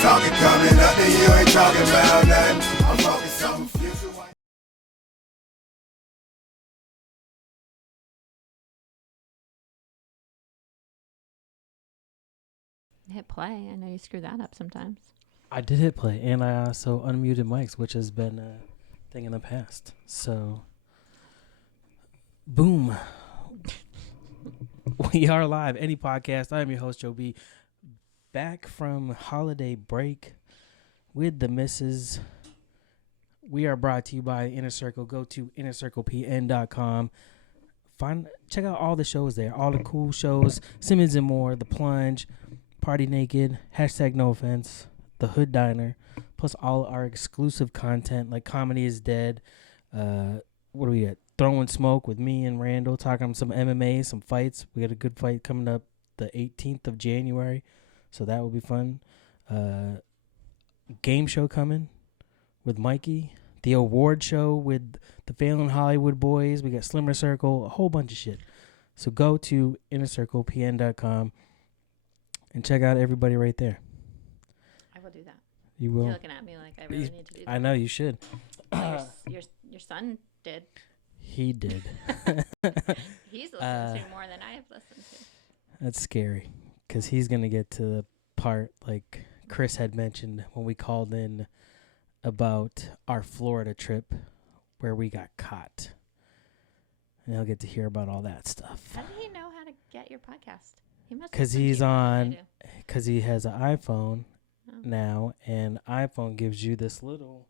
talking coming up, then you ain't talking about nothing. I'm focused on the future. Hit play. I know you screw that up sometimes. I did hit play, and I also unmuted mics, which has been a thing in the past. So, boom. We are live. Any podcast. I am your host, Joe B. Back from holiday break with the missus. We are brought to you by Inner Circle. Go to innercirclepn.com. Check out all the shows there. All the cool shows. Simmons and More, The Plunge, Party Naked, #NoOffense, The Hood Diner, plus all our exclusive content like Comedy is Dead. What do we got? Throwing Smoke with me and Randall, talking some MMA, some fights. We got a good fight coming up the 18th of January, so that will be fun. Game show coming with Mikey. The award show with the Failing Hollywood Boys. We got Slimmer Circle, a whole bunch of shit. So go to innercirclepn.com and check out everybody right there. I will do that. You will. You're looking at me like I really need to do that. I know you should. Your son did. He did. He's listened to more than I have listened to. That's scary because he's going to get to the part like Chris had mentioned when we called in about our Florida trip where we got caught. And he'll get to hear about all that stuff. How did he know how to get your podcast? Because he's on, because he has an iPhone now, and iPhone gives you this little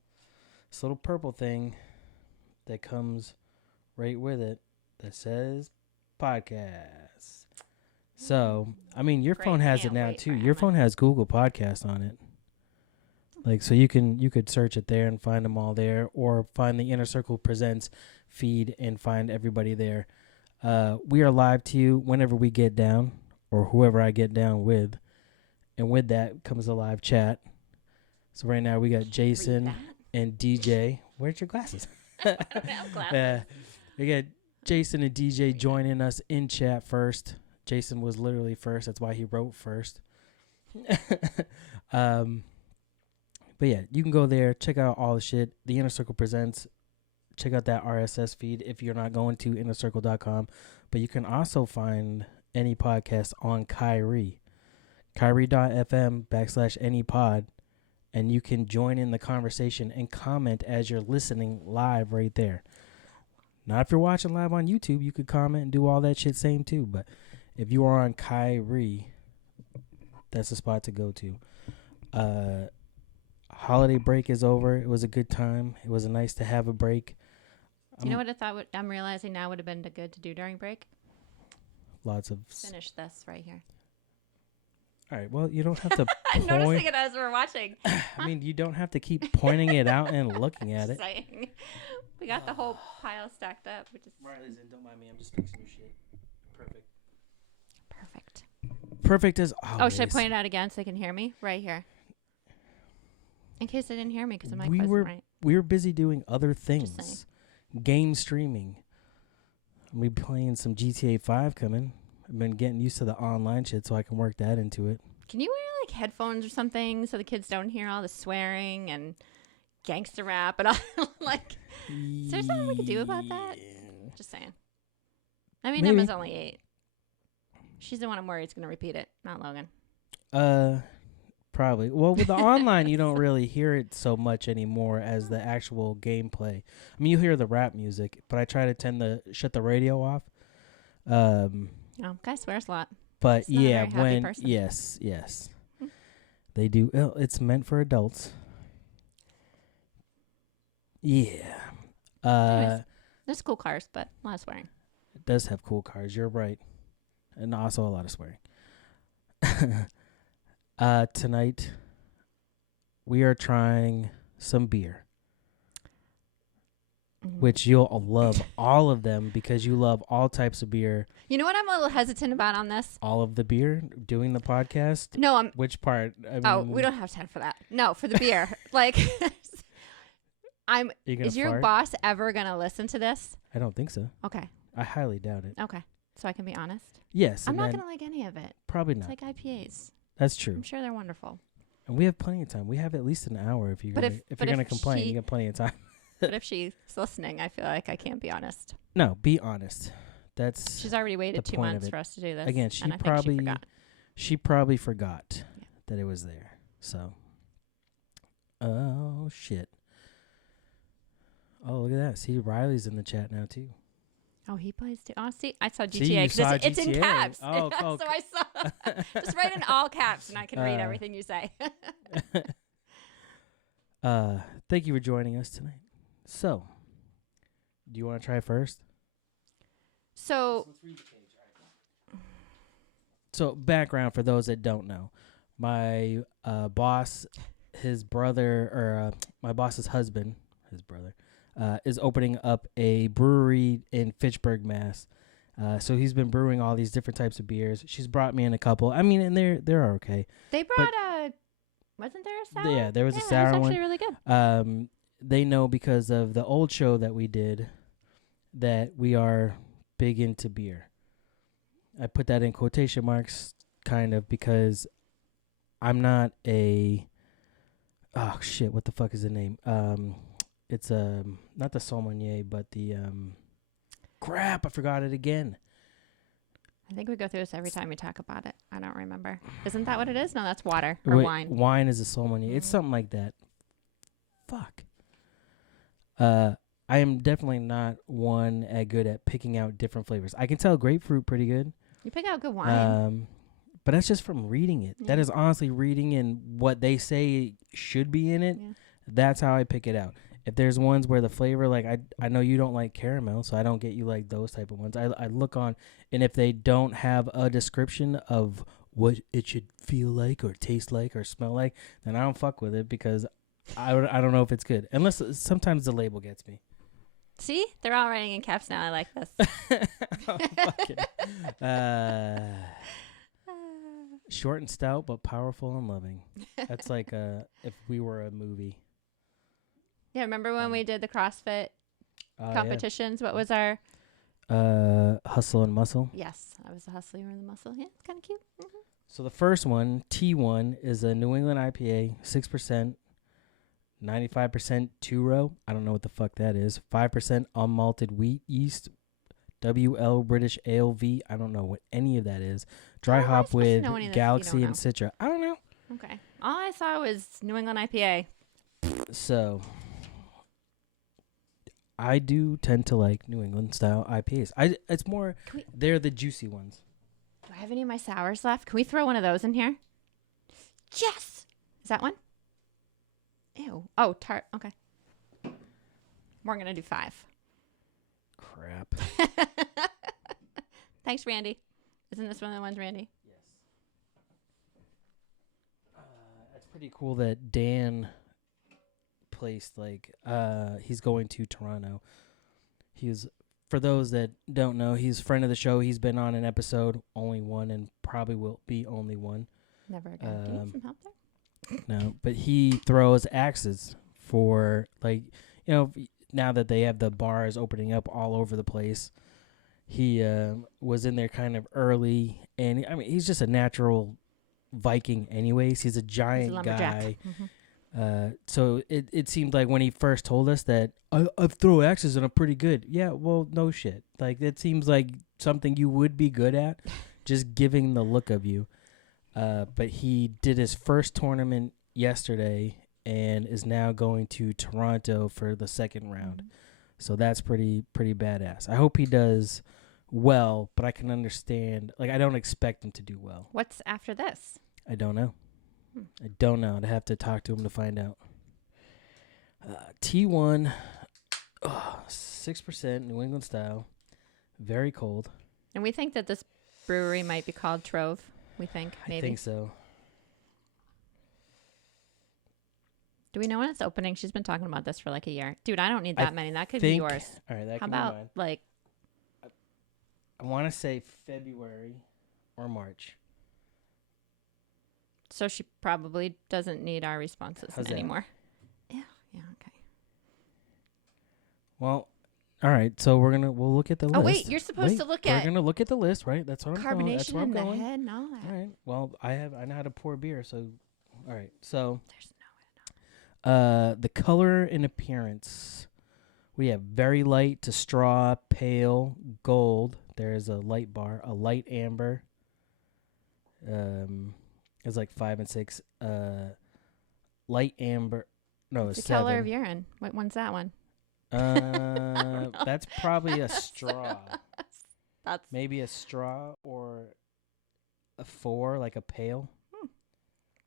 purple thing that comes right with it that says podcast. So, I mean, your phone has it now too. Your phone has Google Podcast on it. Like, so you could search it there and find them all there, or find the Inner Circle Presents feed and find everybody there. We are live to you whenever we get down, or whoever I get down with. And with that comes a live chat. So right now we got Jason and DJ. Where's your glasses? I don't have glasses. We got Jason and DJ joining us in chat first. Jason was literally first. That's why he wrote first. But yeah, you can go there, check out all the shit. The Inner Circle Presents. Check out that RSS feed if you're not going to innercircle.com. But you can also find any podcast on Kyrie. Kyrie.fm/anypod. And you can join in the conversation and comment as you're listening live right there. Now, if you're watching live on YouTube, you could comment and do all that shit same too. But if you are on Kyrie, that's the spot to go to. Holiday break is over. It was a good time. It was nice to have a break. You know what I thought I'm realizing now would have been good to do during break? Lots of... Finish this right here. All right. Well, you don't have to I'm noticing it as we're watching. I mean, you don't have to keep pointing it out and looking at it. Saying. We got the whole pile stacked up. Marley's in. Don't mind me. I'm just fixing your shit. Perfect. Perfect as always. Oh, should I point it out again so they can hear me? Right here. In case they didn't hear me because the mic wasn't right. We were busy doing other things. Game streaming. I'll be playing some GTA 5 coming. I've been getting used to the online shit so I can work that into it. Can you wear like headphones or something so the kids don't hear all the swearing and gangster rap and all? Like, is there something we could do about that? Just saying. I mean, Emma's only 8. She's the one I'm worried is going to repeat it, not Logan. Probably. Well, with the online, you don't really hear it so much anymore as the actual gameplay. I mean, you hear the rap music, but I try to shut the radio off. Oh, guy swears a lot. But yeah, yes, they do. It's meant for adults. Yeah. Anyways, there's cool cars, but a lot of swearing. It does have cool cars. You're right, and also a lot of swearing. Tonight, we are trying some beer. Which you'll love all of them because you love all types of beer. You know what I'm a little hesitant about on this? All of the beer? Doing the podcast? No, Which part? I mean, we don't have time for that. No, for the beer. Like, is your boss ever going to listen to this? I don't think so. Okay. I highly doubt it. Okay. So I can be honest? Yes. I'm not going to like any of it. Probably not. It's like IPAs. That's true. I'm sure they're wonderful. And we have plenty of time. We have at least an hour if you're gonna complain. You got plenty of time. But if she's listening, I feel like I can't be honest. No, be honest. She's already waited 2 months for us to do this. Again, she probably forgot that it was there. So, oh shit. Oh, look at that. See, Riley's in the chat now too. Oh, he plays too. Oh, see, I saw GTA because it's in caps. Oh, so I saw. Just write in all caps, and I can read everything you say. Thank you for joining us tonight. So, do you want to try first? So, let's read the page. So, background for those that don't know, my boss, his brother, or my boss's husband, his brother, is opening up a brewery in Fitchburg, Mass. So he's been brewing all these different types of beers. She's brought me in a couple. I mean, and they're okay. They brought wasn't there a sour? Yeah, there was a sour one. It was actually really good. They know because of the old show that we did that we are big into beer. I put that in quotation marks kind of because I'm not a what the fuck is the name? It's not the sommelier, but the crap, I forgot it again. I think we go through this every time we talk about it. I don't remember. Isn't that what it is? No, that's water or wine. Wine is a sommelier. Mm-hmm. It's something like that. Fuck. I am definitely not one good at picking out different flavors. I can tell grapefruit pretty good. You pick out good wine. But that's just from reading it. Yeah. That is honestly reading and what they say should be in it. Yeah. That's how I pick it out. If there's ones where the flavor, like I know you don't like caramel, so I don't get you like those type of ones. I look on, and if they don't have a description of what it should feel like or taste like or smell like, then I don't fuck with it because I don't know if it's good. Unless sometimes the label gets me. See? They're all writing in caps now. I like this. Oh, short and stout, but powerful and loving. That's like if we were a movie. Yeah, remember when we did the CrossFit competitions? Yeah. What was our... Hustle and Muscle. Yes, I was the hustle, you were the muscle. Yeah, it's kind of cute. Mm-hmm. So the first one, T1, is a New England IPA, 6%, 95% two-row. I don't know what the fuck that is. 5% unmalted wheat yeast, WL British ALV. I don't know what any of that is. Dry hop with Galaxy and Citra. I don't know. Okay. All I saw was New England IPA. So... I do tend to like New England style IPAs. It's more they're the juicy ones. Do I have any of my sours left? Can we throw one of those in here? Yes. Is that one? Ew. Oh, tart. Okay. We're gonna do 5. Crap. Thanks, Randy. Isn't this one of the ones, Randy? Yes. It's pretty cool that Dan placed he's going to Toronto. For those that don't know, he's a friend of the show. He's been on an episode, only one, and probably will be only one. Never again. Do you need some help there? No, but he throws axes for now that they have the bars opening up all over the place. He was in there kind of early, and he's just a natural Viking anyways. He's a giant guy. Mm-hmm. So it seemed like when he first told us that I throw axes and I'm pretty good. Yeah, well, no shit. Like, it seems like something you would be good at, just giving the look of you. But he did his first tournament yesterday and is now going to Toronto for the second round. Mm-hmm. So that's pretty badass. I hope he does well, but I can understand. Like, I don't expect him to do well. What's after this? I don't know. I don't know. I'd have to talk to him to find out. T1, 6% New England style, very cold. And we think that this brewery might be called Trove. We think, maybe. I think so. Do we know when it's opening? She's been talking about this for like a year. Dude, I don't need that many. That could be yours. All right, that How can about, be mine. like... I want to say February or March. So she probably doesn't need our responses anymore. Yeah, okay. Well, all right. So we'll look at the list. Oh wait, you're supposed to look at. We're gonna look at the list, right? That's what I'm going. That's carbonation where I'm in the going. head and all that. All right. Well, I know how to pour beer, so All right. So There's no way. the color and appearance. We have very light to straw, pale, gold. There's a light bar, a light amber. It's like 5 and 6. Light amber. No, It's it's the color 7. of urine. What one's that one? That's probably a straw. That's Maybe a straw or a 4, like a pale.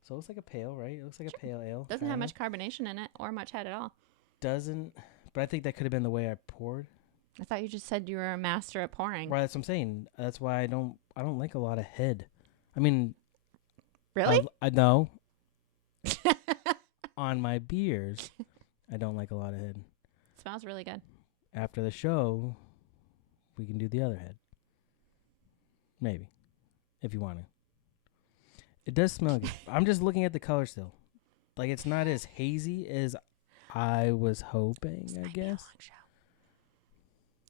So it looks like a pale, right? It looks like a pale ale. doesn't have kinda. much carbonation in it or much head at all. Doesn't, but I think that could have been the way I poured. I thought you just said you were a master at pouring. Right, that's what I'm saying. That's why I don't like a lot of head. I mean, Really? I know on my beers, I don't like a lot of head. Smells really good. After the show, we can do the other head. Maybe, if you want to. It does smell good. I'm just looking at the color still. Like, it's not as hazy as I was hoping, This I might be a guess. long show.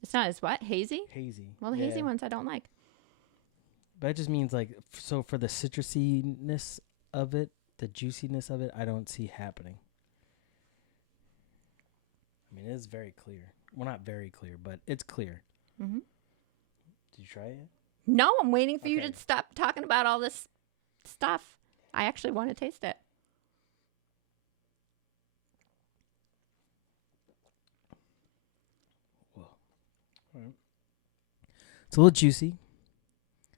It's not as what? Hazy? Hazy. Well, the Yeah. hazy ones I don't like. But it just means, like, so for the citrusiness of it, the juiciness of it, I don't see happening. I mean, it is very clear. Well, not very clear, but it's clear. Mm-hmm. Did you try it? No, I'm waiting for you Okay. to stop talking about all this stuff. I actually want to taste it. Whoa. All right. It's a little juicy.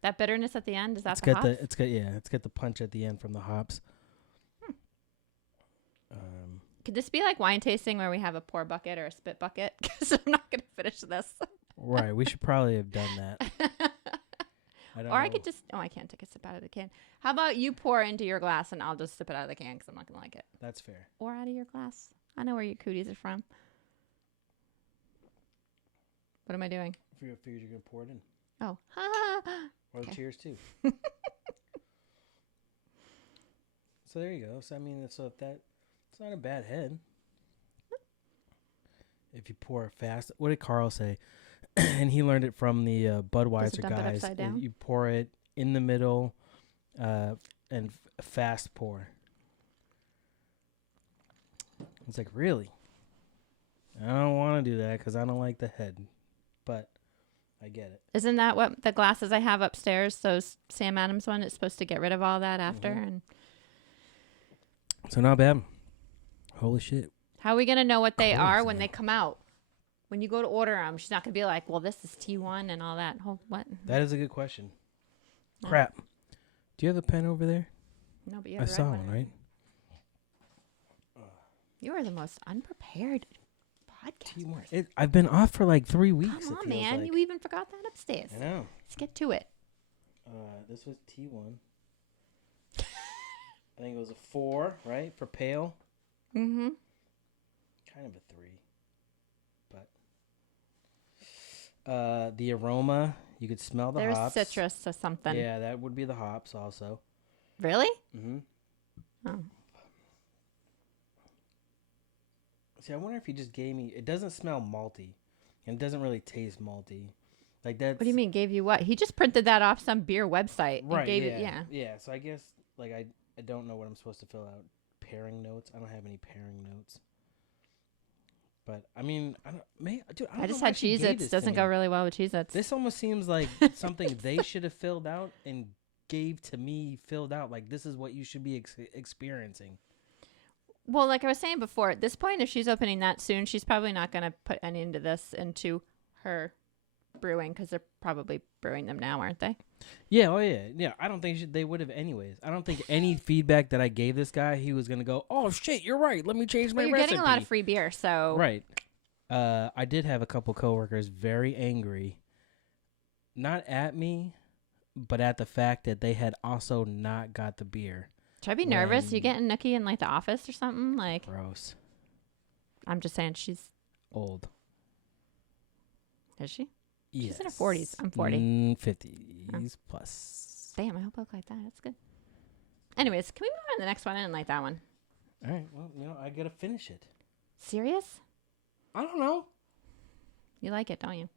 That bitterness at the end, is that It's the got hops? it's got the punch at the end from the hops. Could this be like wine tasting where we have a pour bucket or a spit bucket? Because I'm not going to finish this. Right. We should probably have done that. I don't Or I know. could just, I can't take a sip out of the can. How about you pour into your glass and I'll just sip it out of the can because I'm not going to like it. That's fair. Or out of your glass. I know where your cooties are from. What am I doing? I figured you're gonna pour it in. Oh. Or Okay. cheers too. So there you go. So I mean, it's not a bad head. If you pour it fast, what did Carl say? And he learned it from the Budweiser dump it guys. upside down? You pour it in the middle, and fast pour. It's like, really? I don't want to do that because I don't like the head, but I get it. Isn't that what the glasses I have upstairs, those Sam Adams one, it's supposed to get rid of all that after? Mhm. And So not bad. Holy shit. how are we going to know what they Cool, are isn't when it? they come out? When you go to order them, she's not going to be like, well, this is T1 and all that. Oh, what? That is a good question. Yeah. Crap. Do you have a pen over there? No, but you I have the saw red one, right? You are the most unprepared podcast. T1. I've been off for like 3 weeks. Come on, it feels man. like. You even forgot that upstairs. I know. Let's get to it. This was T1. I think it was a 4, right? For pale. Mm-hmm. Kind of a 3. But the aroma, you could smell the There's hops. citrus or something. Yeah, that would be the hops also. Really? Mm-hmm. Oh. See, I wonder if he just gave me... It doesn't smell malty. And it doesn't really taste malty. Like that. What do you mean gave you what? He just printed that off some beer website. And Right, gave yeah. it, yeah. Yeah, so I guess, like, I don't know what I'm supposed to fill out. Pairing notes? I don't have any pairing notes. But, I mean, I don't I know just why had she gave Cheez-Its. this to Doesn't me. go really well with Cheez-Its. This almost seems like something they should have filled out and gave to me filled out. Like, this is what you should be experiencing. Well, like I was saying before, at this point, if she's opening that soon, she's probably not going to put any into this into her brewing because they're probably brewing them now, aren't they? Yeah, oh yeah. Yeah, I don't think they would have anyways. I don't think any feedback that I gave this guy, he was going to go, oh, shit, you're right. Let me change my Well, you're recipe. getting a lot of free beer, so... Right. I did have a couple coworkers very angry, not at me, but at the fact that they had also not got the beer. Should I be nervous? You when- getting Nookie in, like, the office or something? Like, Gross. I'm just saying she's... Old. Is she? Yes. She's in her 40s. I'm 40. 50s plus. Damn, I hope I look like that. That's good. Anyways, can we move on to the next one? I didn't like that one. All right. Well, I got to finish it. Serious? I don't know. You like it, don't you?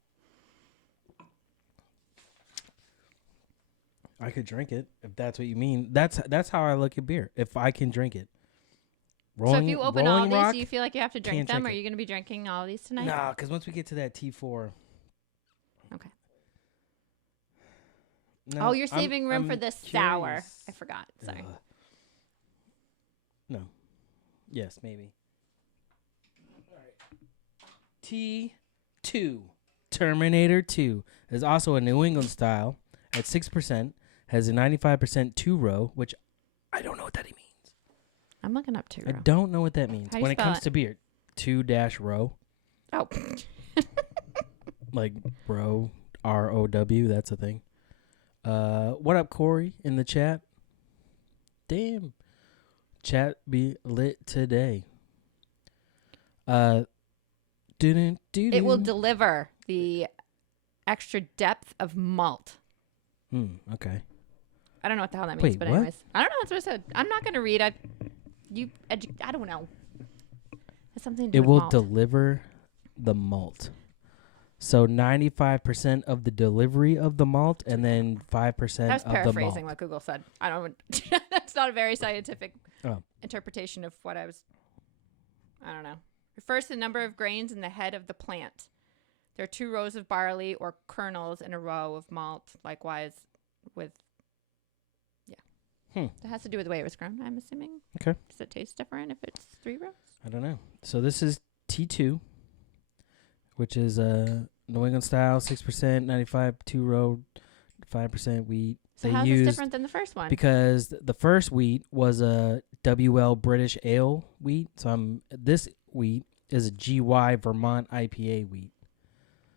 I could drink it if that's what you mean. That's how I look at beer. If I can drink it. So if you open all Rock, these, do you feel like you have to drink can't them? drink Are it. you going to be drinking all these tonight? Nah, because once we get to that T4. Okay. No, Oh, you're saving room I'm for this curious. sour. I forgot. Sorry. No. Yes, maybe. All right. T2. Terminator 2 is also a New England style at 6%, has a 95% two-row, which I don't know what that means. I'm looking up two. I don't know what that means. How do you When it spell comes it? to beer, 2-row. Oh. Like row, ROW, that's a thing. What up, Corey, in the chat? Damn. Chat be lit today. It It will deliver the extra depth of malt. Okay. I don't know what the hell that means, Wait, but what? anyways. I don't know. That's what I said. I'm not going to read. I don't know. Has something to do It with will malt. deliver the malt. So 95% of the delivery of the malt, and then 5% I was of the malt. paraphrasing what Google said. I don't. That's not a very scientific Oh. interpretation of what I was. I don't know. Refers to the number of grains in the head of the plant. There are 2 rows of barley or kernels in a row of malt. Likewise, with that has to do with the way it was grown. I'm assuming. Okay. Does it taste different if it's 3 rows? I don't know. So this is T2, which is New England style, 6%, 95 two-row, 5% wheat. So They how's this used- different than the first one? Because the first wheat was a WL British Ale wheat. So this wheat is a GY Vermont IPA wheat.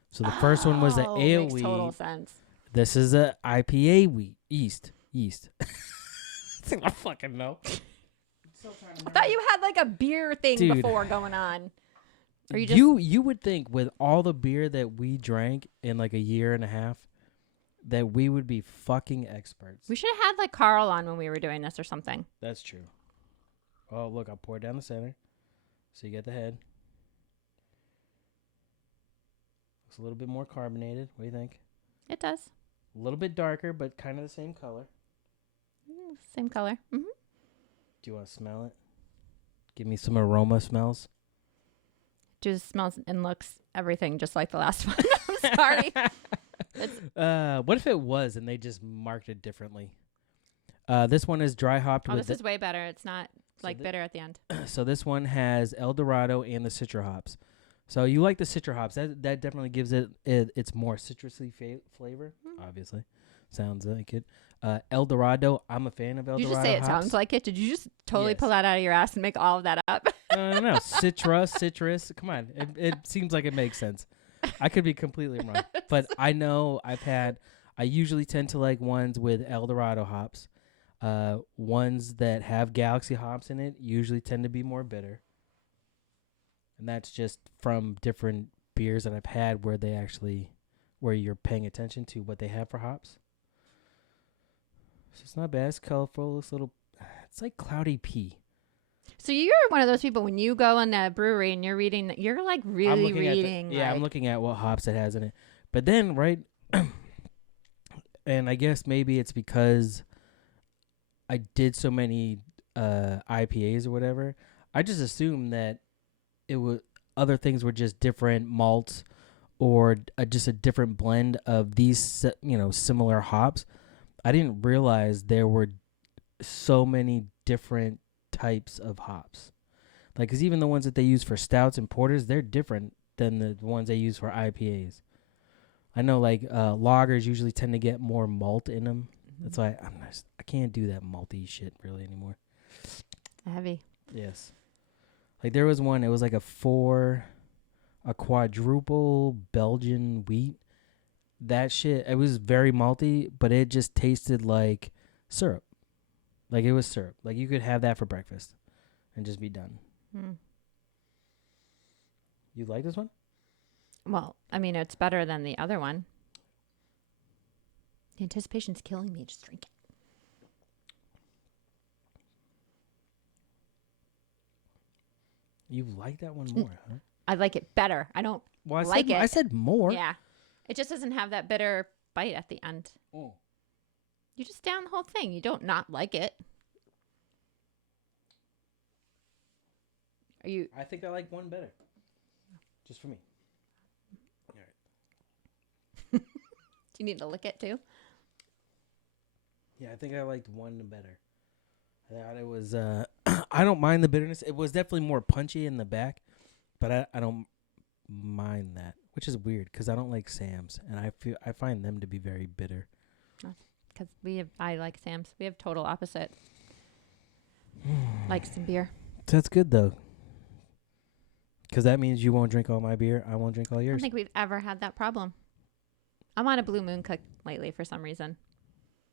So the first one was the ale makes wheat. total sense. This is a IPA wheat. Yeast. I don't fucking know. I thought you had like a beer thing Dude. before going on. Or you just You would think with all the beer that we drank in like a year and a half that we would be fucking experts. we should have had like Carl on when we were doing this or something. That's true. Oh, look, I'll pour it down the center. So you get the head. Looks a little bit more carbonated. What do you think? It does. A little bit darker, but kind of the same color. Same color. Mm-hmm. Do you want to smell it? Give me some aroma smells. Just smells and looks everything just like the last one. I'm sorry. What if it was and they just marked it differently? This one is dry hopped. Oh, with this is way better. It's not like thi- bitter at the end. So this one has El Dorado and the Citra hops. So you like the Citra hops. That definitely gives it its more citrusy flavor, obviously. Sounds like it. El Dorado, I'm a fan of El You Dorado just say it hops. sounds like it. Did you just totally Yes. pull that out of your ass and make all of that up? No. Citrus. Come on. It seems like it makes sense. I could be completely wrong. But I know I usually tend to like ones with El Dorado hops. Ones that have Galaxy hops in it usually tend to be more bitter. And that's just from different beers that I've had where you're paying attention to what they have for hops. So it's not bad. It's colorful. It's like cloudy pea. So you're one of those people when you go in a brewery and you're reading, you're like really reading. I'm looking at what hops it has in it. But then, right, and I guess maybe it's because I did so many IPAs or whatever. I just assumed that other things were just different malts or just a different blend of these, similar hops. I didn't realize there were so many different types of hops. Like, because even the ones that they use for stouts and porters, they're different than the ones they use for IPAs. I know, like, lagers usually tend to get more malt in them. That's why I can't do that malty shit really anymore. Heavy. Yes. Like, there was one, it was like a quadruple Belgian wheat. That shit, it was very malty, but it just tasted like syrup. Like, it was syrup. Like, you could have that for breakfast and just be done. You like this one? Well, I mean, it's better than the other one. The anticipation's killing me. Just drink it. You like that one more, huh? I like it better. I don't Well, like it. I said more. Yeah. It just doesn't have that bitter bite at the end. Oh. You just down the whole thing. You don't not like it. Are you? I think I like one better. Just for me. All right. Do you need to lick it too? Yeah, I think I liked one better. I thought it was. I don't mind the bitterness. It was definitely more punchy in the back, but I don't mind that, which is weird because I don't like Sam's, and I find them to be very bitter. Because I like Sam's. We have total opposite. Like some beer. That's good though, because that means you won't drink all my beer. I won't drink all I yours. don't think we've ever had that problem. I'm on a Blue Moon cook lately for some reason.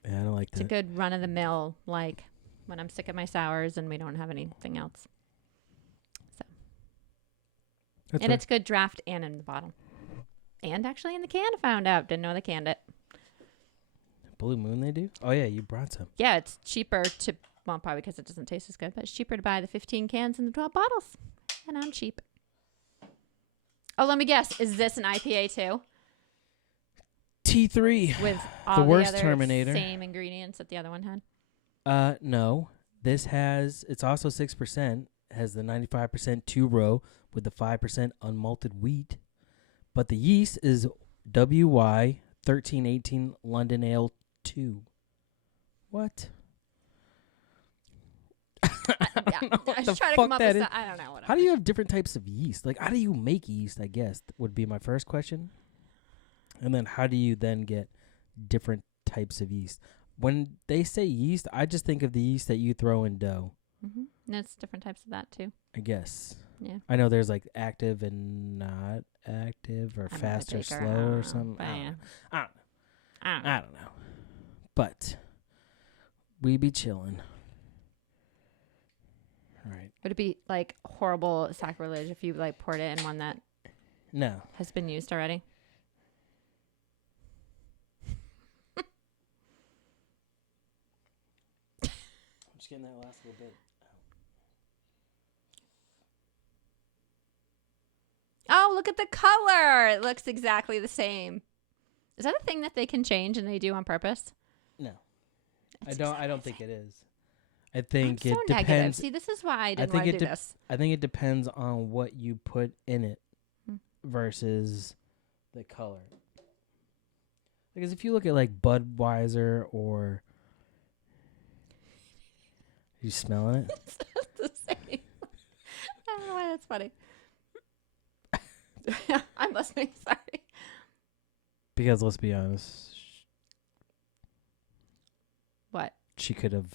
Yeah, I don't like It's that. a good run of the mill, like when I'm sick of my sours and we don't have anything else. So, That's and right. it's good draft and in the bottle, and actually in the can. I found out. Didn't know they canned it. Blue Moon. They do. Oh yeah, you brought some. Yeah, it's cheaper to. Well, probably because it doesn't taste as good, but it's cheaper to buy the 15 cans and the 12 bottles, and I'm cheap. Oh, let me guess. Is this an IPA too? T3. With all the worst other Terminator. same ingredients that the other one had? No. This it's also 6%, has the 95% 2-row with the 5% unmalted wheat. But the yeast is WY 1318 London Ale 2. What? I was trying to come up with I don't know. Whatever. How do you have different types of yeast? Like, how do you make yeast, I guess, would be my first question. And then how do you then get different types of yeast? When they say yeast, I just think of the yeast that you throw in dough. Mm-hmm. And it's different types of that too. I guess. Yeah. I know there's like active and not active, or I'm fast not or a baker, slow or something. but yeah. I don't I don't know. know. I don't know. But we be chilling. All right. Would it be like horrible sacrilege if you like poured it in one that No. has been used already? I'm just getting that last little bit. Oh, look at the color. It looks exactly the same. Is that a thing that they can change and they do on purpose? No. It's I don't think it is. I think I'm so it negative. depends. See, this is why I didn't think want to it do de- this. I think it depends on what you put in it versus the color. Because if you look at like Budweiser or you smelling it? It's the same. I don't know why that's funny. I'm listening. Sorry. Because let's be honest, What? she could have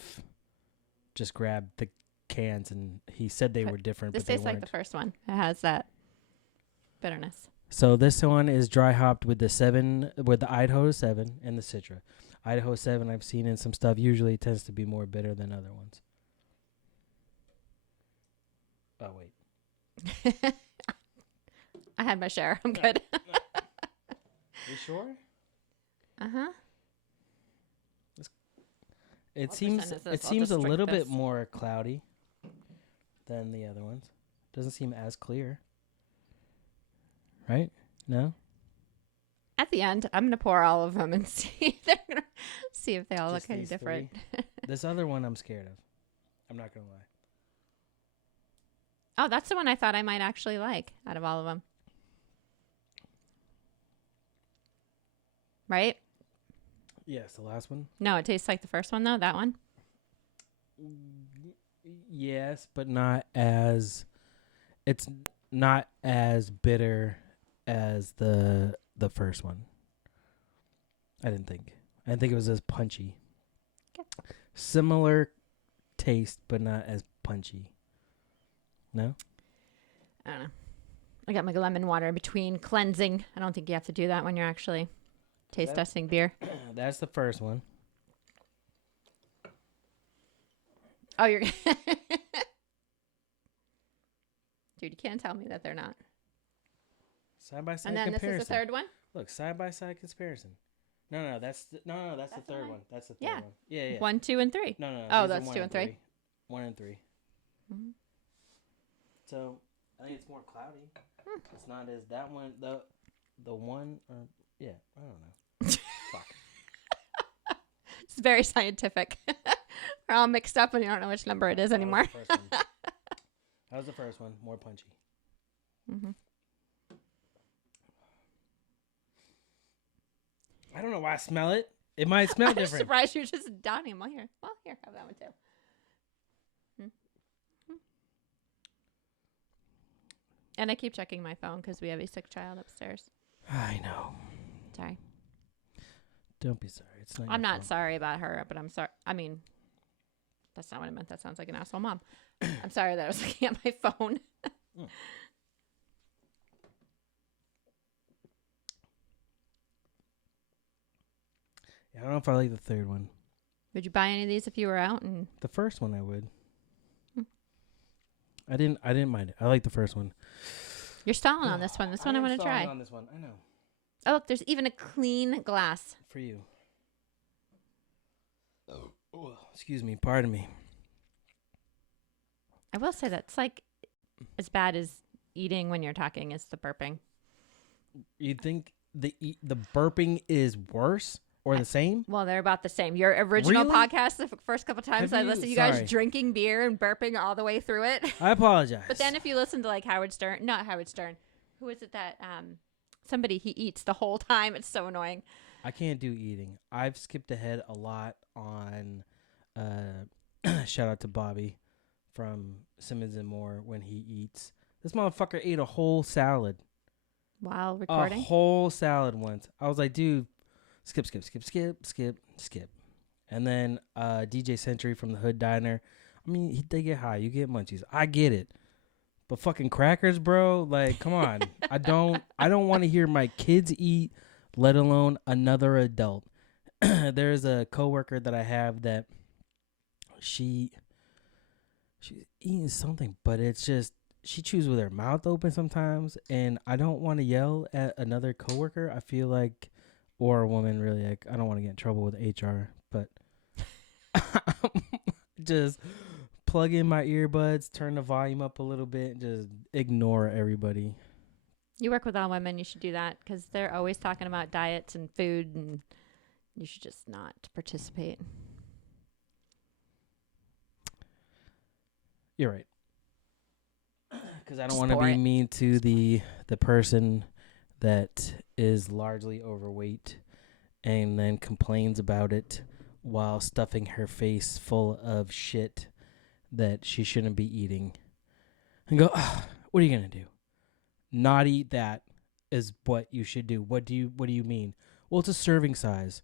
just grabbed the cans, and he said they were different, This but they tastes weren't. like the first one. It has that bitterness. So this one is dry hopped with the Idaho 7 and the Citra. Idaho 7 I've seen in some stuff usually tends to be more bitter than other ones. Oh wait. I had my share. I'm good. You sure? Uh-huh. It What seems percent is this? it I'll seems just a drink little this. bit more cloudy than the other ones. Doesn't seem as clear. Right? No? At the end, I'm gonna pour all of them and see. They're gonna see if they all Just look any these different. This other one I'm scared of. I'm not gonna lie. Oh, that's the one I thought I might actually like out of all of them. Right? Yes, the last one. No, it tastes like the first one though. That one. Yes, but not as. It's not as bitter as the first one. I didn't think. I didn't think it was as punchy. Okay. Similar taste, but not as punchy. No? I don't know. I got my lemon water in between cleansing. I don't think you have to do that when you're actually taste testing beer. That's the first one. Oh, you're. Dude, you can't tell me that they're not. Side by side And then comparison. this is the third one. Look, side by side comparison. No, that's the That's the third one. one. That's the third Yeah. one. Yeah. 1, 2, and 3. No. Oh, these are that's 1 2 and 3. 1 and 3. Mm-hmm. So I think it's more cloudy. It's not as that one. The one or yeah. I don't know. Fuck. It's very scientific. We're all mixed up and you don't know which number it is anymore. That was the first one. More punchy. Mm-hmm. I don't know why I smell it. It might smell I'm different. surprised you're just downing them. Well, here, have that one too. And I keep checking my phone because we have a sick child upstairs. I know. Sorry. Don't be sorry. It's not. I'm your not fault. sorry about her, but I'm sorry. I mean, that's not what I meant. That sounds like an asshole mom. I'm sorry that I was looking at my phone. Yeah, I don't know if I like the third one. Would you buy any of these if you were out? And The first one I would. I didn't mind it. I like the first one. you're stalling on this one. This one I want to try. On this one, I know. Oh, look, there's even a clean glass. For you. Oh, excuse me. Pardon me. I will say that's like as bad as eating when you're talking is the burping. You think the burping is worse or the same? Well, they're about the same. Your original Really? podcast, the first couple times Have I you- listened, you sorry. guys drinking beer and burping all the way through it. I apologize. But then if you listen to like Howard Stern, not Howard Stern, who is it that somebody he eats the whole time? It's so annoying. I can't do eating. I've skipped ahead a lot on shout out to Bobby from Simmons and More when he eats. This motherfucker ate a whole salad. While recording? A whole salad once. I was like, dude, skip. And then DJ Century from the Hood Diner. I mean, they get high. You get munchies. I get it. But fucking crackers, bro. Like, come on. I don't want to hear my kids eat, let alone another adult. There's a coworker that I have that she's eating something, but it's just she chews with her mouth open sometimes, and I don't want to yell at another coworker. I feel like, or a woman, really. Like, I don't want to get in trouble with HR, but just plug in my earbuds, turn the volume up a little bit, and just ignore everybody. You work with all women. You should do that because they're always talking about diets and food, and you should just not participate. You're right. Because I don't Just want to bore be it. mean to the person that is largely overweight and then complains about it while stuffing her face full of shit that she shouldn't be eating. And go, what are you going to do? Not eat that is what you should do. What do you mean? Well, it's a serving size.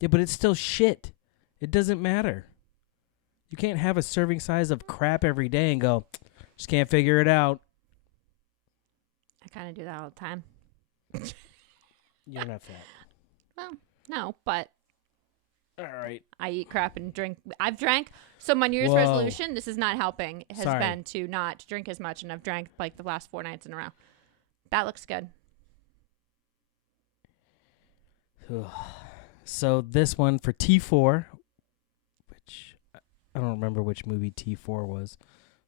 Yeah, but it's still shit. It doesn't matter. You can't have a serving size of crap every day and go, just can't figure it out. I kind of do that all the time. You're not fat. Well, no, but All right. I eat crap and drink. I've drank. So my New Year's Whoa. resolution, this is not helping, has Sorry. been to not drink as much. And I've drank like the last 4 nights in a row. That looks good. So this one for T4, which I don't remember which movie T4 was.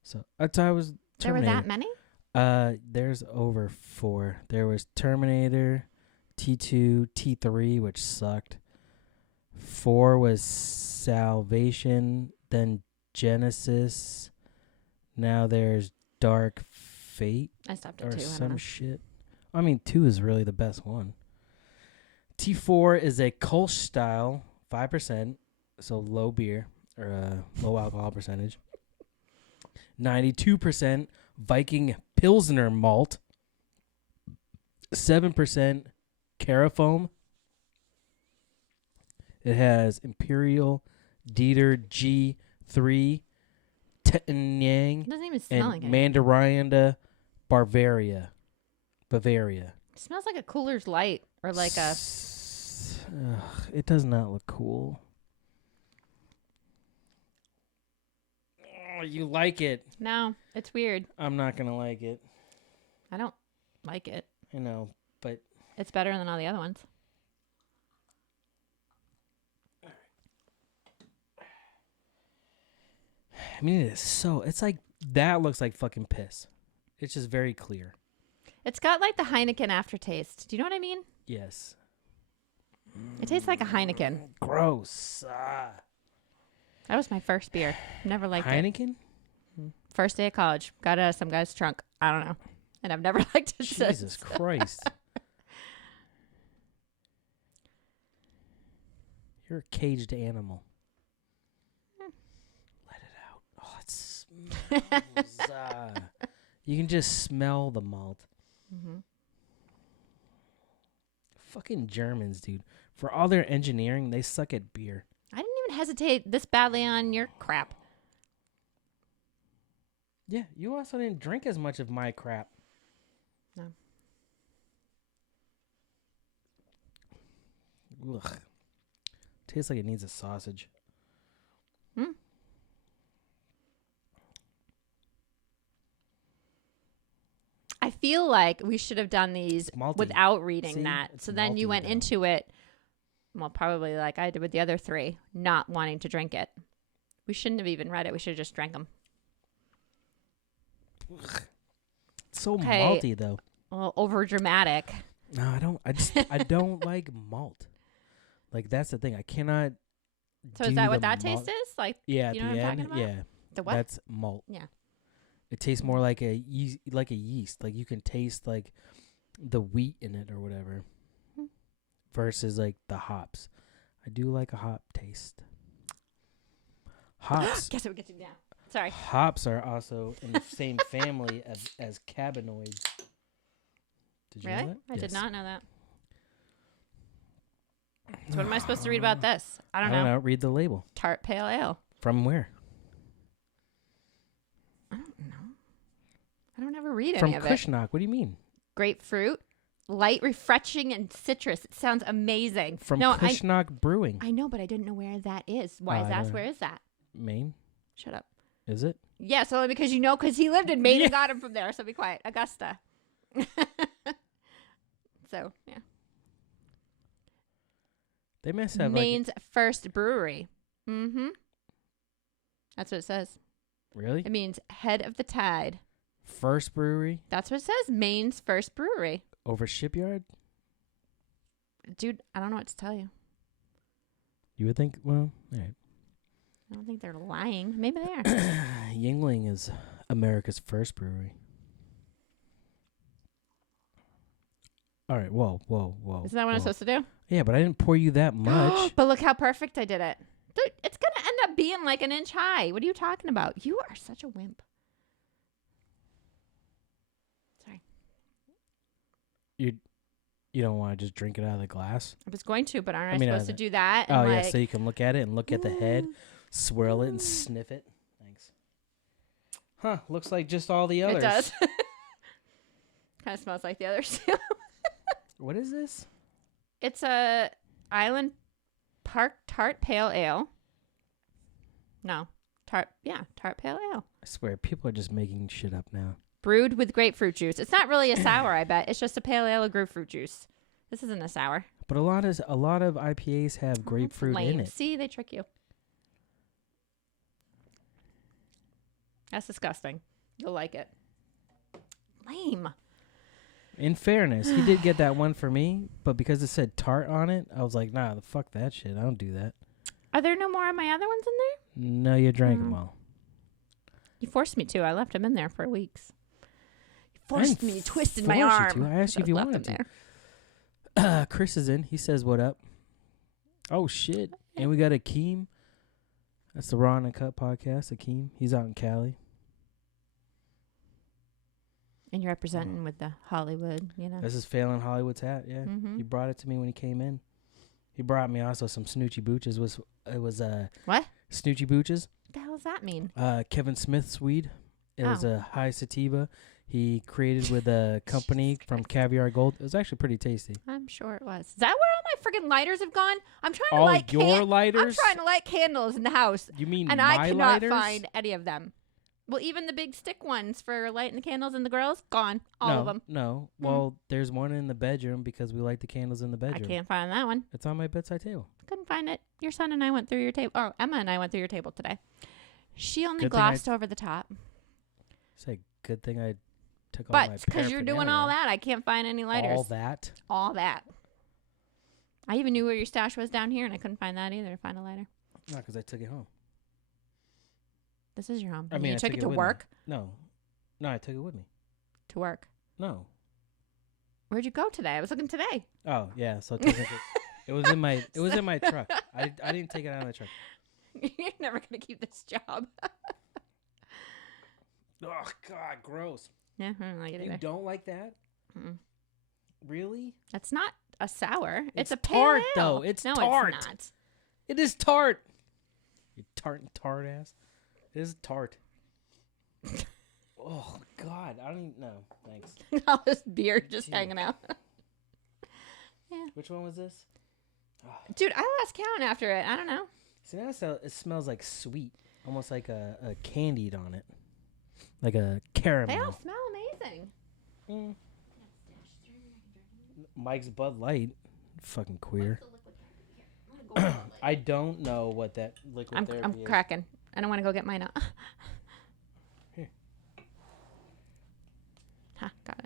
So I thought it was There were Terminator. that many? There's over 4. There was Terminator, T2, T3, which sucked. 4 was Salvation, then Genesis. Now there's Dark Fate I stopped or at 2. I don't some know. shit. I mean, 2 is really the best one. T4 is a Kolsch style, 5%, so low beer or low alcohol percentage. 92% Viking Pilsner malt. 7% Carafoam. It has Imperial Dieter G3 Tettanyang It doesn't even smell and like it. Mandarina Bavaria. It smells like a Cooler's Light or like a. It does not look cool. Oh, you like it. No, it's weird. I'm not going to like it. I don't like it. I know, but It's better than all the other ones. I mean, it's like, that looks like fucking piss. It's just very clear. It's got like the Heineken aftertaste. Do you know what I mean? Yes. It tastes like a Heineken. Gross. That was my first beer. Never liked it. Heineken? First day of college. Got it out of some guy's trunk. I don't know. And I've never liked it since. Jesus Christ. You're a caged animal. Let it out. Oh, it smells. You can just smell the malt. Mm-hmm. Fucking Germans, dude. For all their engineering, they suck at beer. I didn't even hesitate this badly on your crap. Yeah, you also didn't drink as much of my crap. No. Ugh. Tastes like it needs a sausage. I feel like we should have done these without reading See? that. It's So then you malty, went though. into it, well, probably like I did with the other three, not wanting to drink it. We shouldn't have even read it. We should have just drank them. It's so Okay. malty, though. A little over dramatic. No, I don't. I don't like malt. Like, that's the thing. I cannot. So is do that the what that malt. taste is? Like, Yeah, you at know the what I'm end. talking about? Yeah, the what? that's malt. Yeah. It tastes more like a yeast, Like you can taste like the wheat in it or whatever, versus like the hops. I do like a hop taste. Hops. Guess what we get to now. Sorry. Hops are also in the same family as cannabinoids. Did you Really? know that? I Yes. did not know that. So what am I supposed to read about this? I don't know. Read the label. Tart Pale Ale. From where? I don't know. I don't ever read From any of it. Kushnock. What do you mean? Grapefruit, light, refreshing, and citrus. It sounds amazing. From no, Kushnock Brewing. I know, but I didn't know where that is. Why is I that? don't know. Where is that? Maine? Shut up. Is it? Yes, only because you know, because he lived in Maine and got him from there. So be quiet. Augusta. So, yeah. They must have Maine's first brewery. Mm-hmm. That's what it says. Really? It means head of the tide. First brewery That's what it says. Maine's first brewery. over Shipyard? Dude, I don't know what to tell you. You would think, well, all right. I don't think they're lying. Maybe they are. Yingling is America's first brewery. All right, whoa. Isn't that what I'm supposed to do? Yeah, but I didn't pour you that much. But look how perfect I did it. Dude, it's going to end up being like an inch high. What are you talking about? You are such a wimp. Sorry. You don't want to just drink it out of the glass? I was going to, but aren't I, I mean, supposed to do that? Oh, And yeah, like, so you can look at it and look at the head, swirl it and sniff it. Thanks. Huh, looks like just all the others. It does. Kind of smells like the others too. What is this? It's a Island Park Tart Pale Ale. No. Tart Pale Ale. I swear, people are just making shit up now. Brewed with grapefruit juice. It's not really a sour, I bet. It's just a pale ale with grapefruit juice. This isn't a sour. But a lot of IPAs have grapefruit in Lame. it. See, they trick you. That's disgusting. You'll like it. Lame. In fairness, he did get that one for me, but because it said tart on it, I was like, nah, fuck that shit. I don't do that. Are there no more of my other ones in there? No, you drank them all. You forced me to. I left them in there for weeks. You forced me, twisted my force you arm. to. I asked you if you left wanted them to. there. Chris is in. He says, what up? Oh, shit. And we got Akeem. That's the Raw and Cut podcast. Akeem. He's out in Cali. And you're representing with the Hollywood, you know. This is Phelan Hollywood's hat, yeah. Mhm. He brought it to me when he came in. He brought me also some Snoochie Booches. It was What? Snoochie Booches. What the hell does that mean? Kevin Smith's weed. It was Oh. a high sativa. He created with a company from Caviar Gold. It was actually pretty tasty. I'm sure it was. Is that where all my freaking lighters have gone? I'm trying to All light your I'm lighters? trying to light candles in the house, You mean and my I cannot lighters? find any of them. Well, even the big stick ones for lighting the candles in the grills, gone. All of them. No. Well, there's one in the bedroom because we light the candles in the I bedroom. can't find that one. It's on my bedside table. Couldn't find it. Your son and I went through your table. Oh, Emma and I went through your table today. She only Good thing I- glossed over the top. Say, good thing I took all my But because you're doing all that, I can't find any lighters. All that? All that. I even knew where your stash was down here, and I couldn't find that either. Find a lighter. No, because I took it home. This is your home. I mean, you I took it to with work? Me. No, I took it with me. To work? No. Where'd you go today? I was looking today. Oh yeah, so technically, it was in my truck. I didn't take it out of the truck. You're never gonna keep this job. Oh God, gross. Yeah, I don't like it You either. don't like that? Mm-mm. Really? It's not a sour. It's a tart, pale though. ale. It's no, tart. it's not. It is tart. You tart ass. It is tart. Oh God, I don't even know. Thanks. All this beer just hanging out. Yeah. Which one was this? Dude, I lost count after it. I don't know. See, now it smells like sweet, almost like a candied on it, like a caramel. They all smell amazing. Mm. Mike's Bud Light, fucking queer. I don't know what that liquid therapy I'm is. cracking. I don't want to go get mine out. Here. Ha, got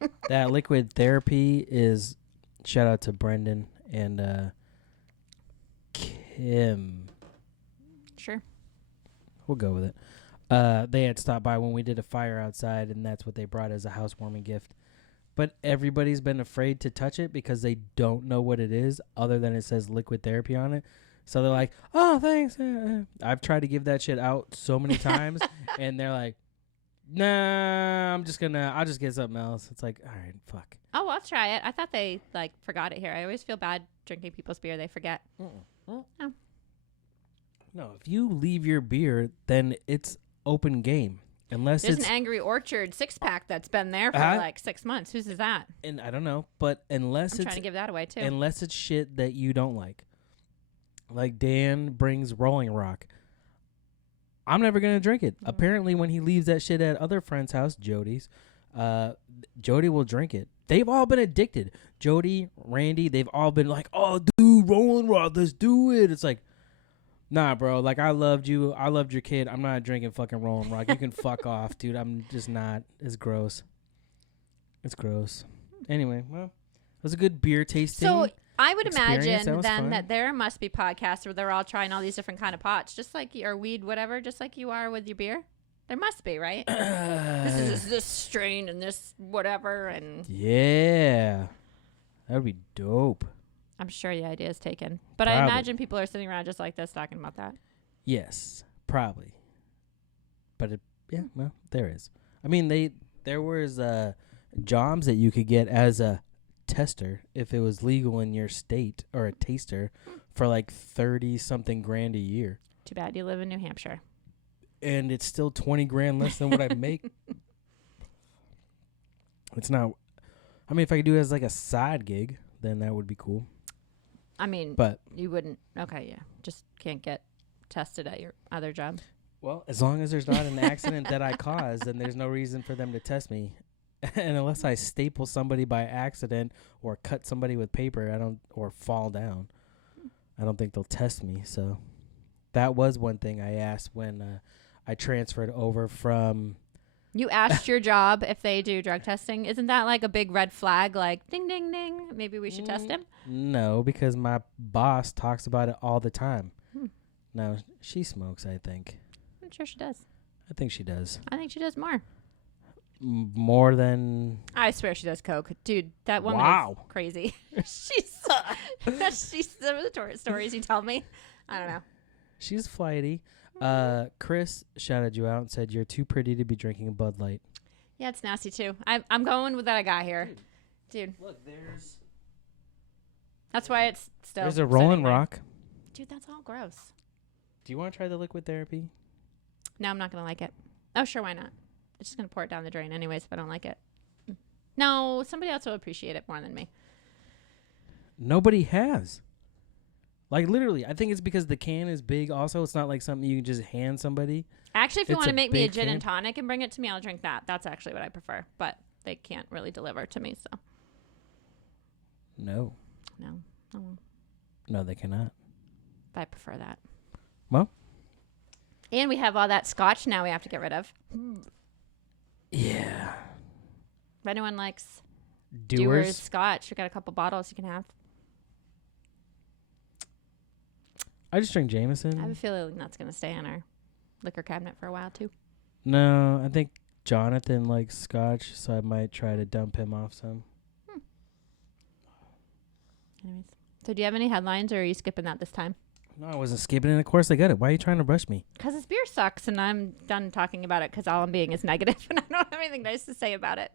it. That liquid therapy is, shout out to Brendan and Kim. Sure. We'll go with it. They had stopped by when we did a fire outside, and that's what they brought as a housewarming gift. But everybody's been afraid to touch it because they don't know what it is other than it says liquid therapy on it. So they're like, oh, thanks. I've tried to give that shit out so many times, and they're like, nah, I'll just get something else. It's like, all right, fuck. Oh, I'll try it. I thought they forgot it here. I always feel bad drinking people's beer. They forget. Mm-mm. Oh. No, if you leave your beer, then it's open game. Unless There's it's an Angry Orchard 6-pack that's been there for like 6 months. Whose is that? and I don't know, but unless I'm it's trying to give that away too. unless it's shit that you don't like Dan brings Rolling Rock, I'm never gonna drink it. Apparently, when he leaves that shit at other friends' house, Jody's, Jody will drink it. They've all been addicted. Jody, Randy, they've all been like, "Oh, dude, Rolling Rock, let's do it." It's like, nah, bro. Like, I loved you. I loved your kid. I'm not drinking fucking Rolling Rock. You can fuck off, dude. I'm just not. It's gross. It's gross. Anyway, well, it was a good beer tasting. So I would experience. imagine That was then fun. that there must be podcasts where they're all trying all these different kind of pots, just like or weed, whatever, just like you are with your beer. There must be, right? This is this strain and this whatever, and Yeah, that would be dope. I'm sure the idea is taken. But I Probably. imagine people are sitting around just like this talking about that. Yes, probably. But yeah, well, there is. I mean, there was jobs that you could get as a tester if it was legal in your state, or a taster for like 30-something grand a year. Too bad you live in New Hampshire. And it's still 20 grand less than what I make. It's not. I mean, if I could do it as like a side gig, then that would be cool. I mean, But you wouldn't. Okay, yeah. Just can't get tested at your other job. well, as long as there's not an accident that I caused, then there's no reason for them to test me. And unless I staple somebody by accident or cut somebody with paper, or fall down, I don't think they'll test me. So that was one thing I asked when I transferred over from. You asked your job if they do drug testing. Isn't that like a big red flag? Like, ding, ding, ding. Maybe we should test him? No, because my boss talks about it all the time. Hmm. No, she smokes, I think. I'm sure she does. I think she does. I think she does more. More than. I swear she does coke. Dude, that woman Wow. is crazy. she's some of the stories you tell me. I don't know. She's flighty. Chris shouted you out and said you're too pretty to be drinking a Bud Light. Yeah, it's nasty too. I'm going with that I got here. Dude. Look, there's That's why it's still a Rolling sitting there. Rock. Dude, that's all gross. Do you want to try the liquid therapy? No, I'm not going to like it. Oh, sure, why not? I'm just going to pour it down the drain anyways if I don't like it. No, somebody else will appreciate it more than me. Nobody has. Like, literally, I think it's because the can is big. Also, it's not like something you can just hand somebody. Actually, if you It's want to a make me a big gin and can. tonic and bring it to me, I'll drink that. That's actually what I prefer. But they can't really deliver to me, so No. no. Oh, well. No, they cannot. I prefer that. Well. And we have all that scotch now we have to get rid of. Yeah. If anyone likes Doers. scotch, we got a couple bottles you can have. I just drink I have a Jameson. feeling that's going to stay in our liquor cabinet for a while, too. No, I think Jonathan likes scotch, so I might try to dump him off some. Anyways. So do you have any headlines, or are you skipping that this time? No, I wasn't skipping it. Of course I got it. Why are you trying to rush me? Because this beer sucks, and I'm done talking about it because all I'm being is negative, and I don't have anything nice to say about it.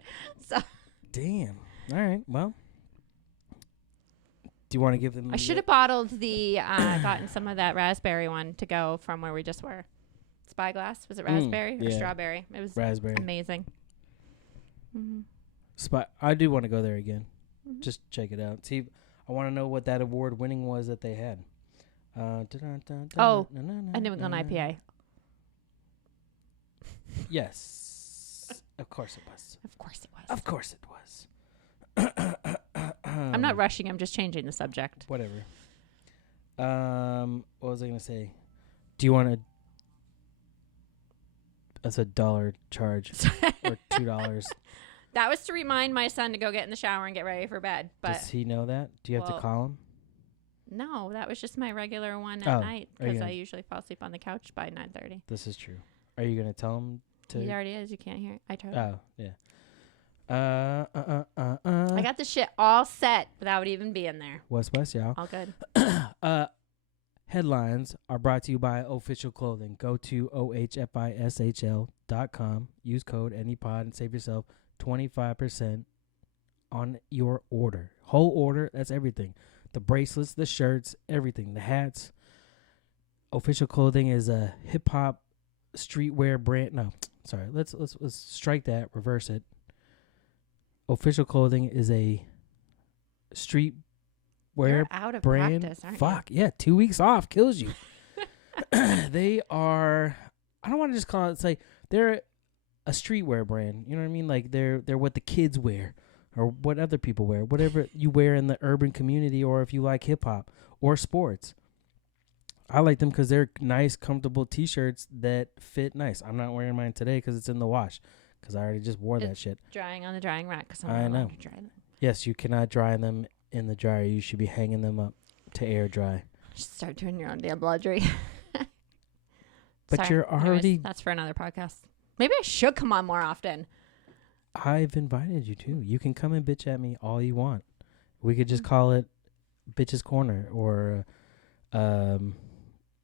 So Damn. All right. Well, do you want to give them? I should have bottled the, gotten some of that raspberry one to go from where we just were. Spyglass. Was it raspberry or yeah. strawberry? It was raspberry. amazing. Mm-hmm. I do want to go there again. Mm-hmm. Just check it out. See, I want to know what that award winning was that they had. Oh, a New England IPA. Yes. Of course it was. Of course it was. Of course it was. I'm not rushing. I'm just changing the subject. Whatever. What was I going to say? Do you want to... That's $1 charge or $2. That was to remind my son to go get in the shower and get ready for bed. But Does he know that? Do you have to call him? no, that was just my regular one at night are you because gonna- I usually fall asleep on the couch by 9:30. This is true. Are you going to tell him to... He already is. You can't hear it. I tried. Oh, yeah. I got the shit all set without even being there. West, y'all. All good. Headlines are brought to you by Official Clothing. Go to ohfishl.com. Use code ANYPOD and save yourself 25% on your order. Whole order, that's everything. The bracelets, the shirts, everything. The hats. Official Clothing is a hip-hop streetwear brand. No, sorry. Let's strike that. Reverse it. Official Clothing is a streetwear You're out of brand. practice, aren't Fuck yeah, 2 weeks off kills you. They are. I don't want to just call it. It's like they're a streetwear brand. You know what I mean? Like they're what the kids wear, or what other people wear, whatever you wear in the urban community, or if you like hip hop or sports. I like them because they're nice, comfortable T-shirts that fit nice. I'm not wearing mine today because it's in the wash because I already just wore that shit. Drying on the drying rack because I'm I not know. allowed to dry them. Yes, you cannot dry them in the dryer. You should be hanging them up to air dry. Just start doing your own damn laundry. But Sorry. you're already. Anyways, that's for another podcast. Maybe I should come on more often. I've invited you to. You can come and bitch at me all you want. We could just call it Bitch's Corner or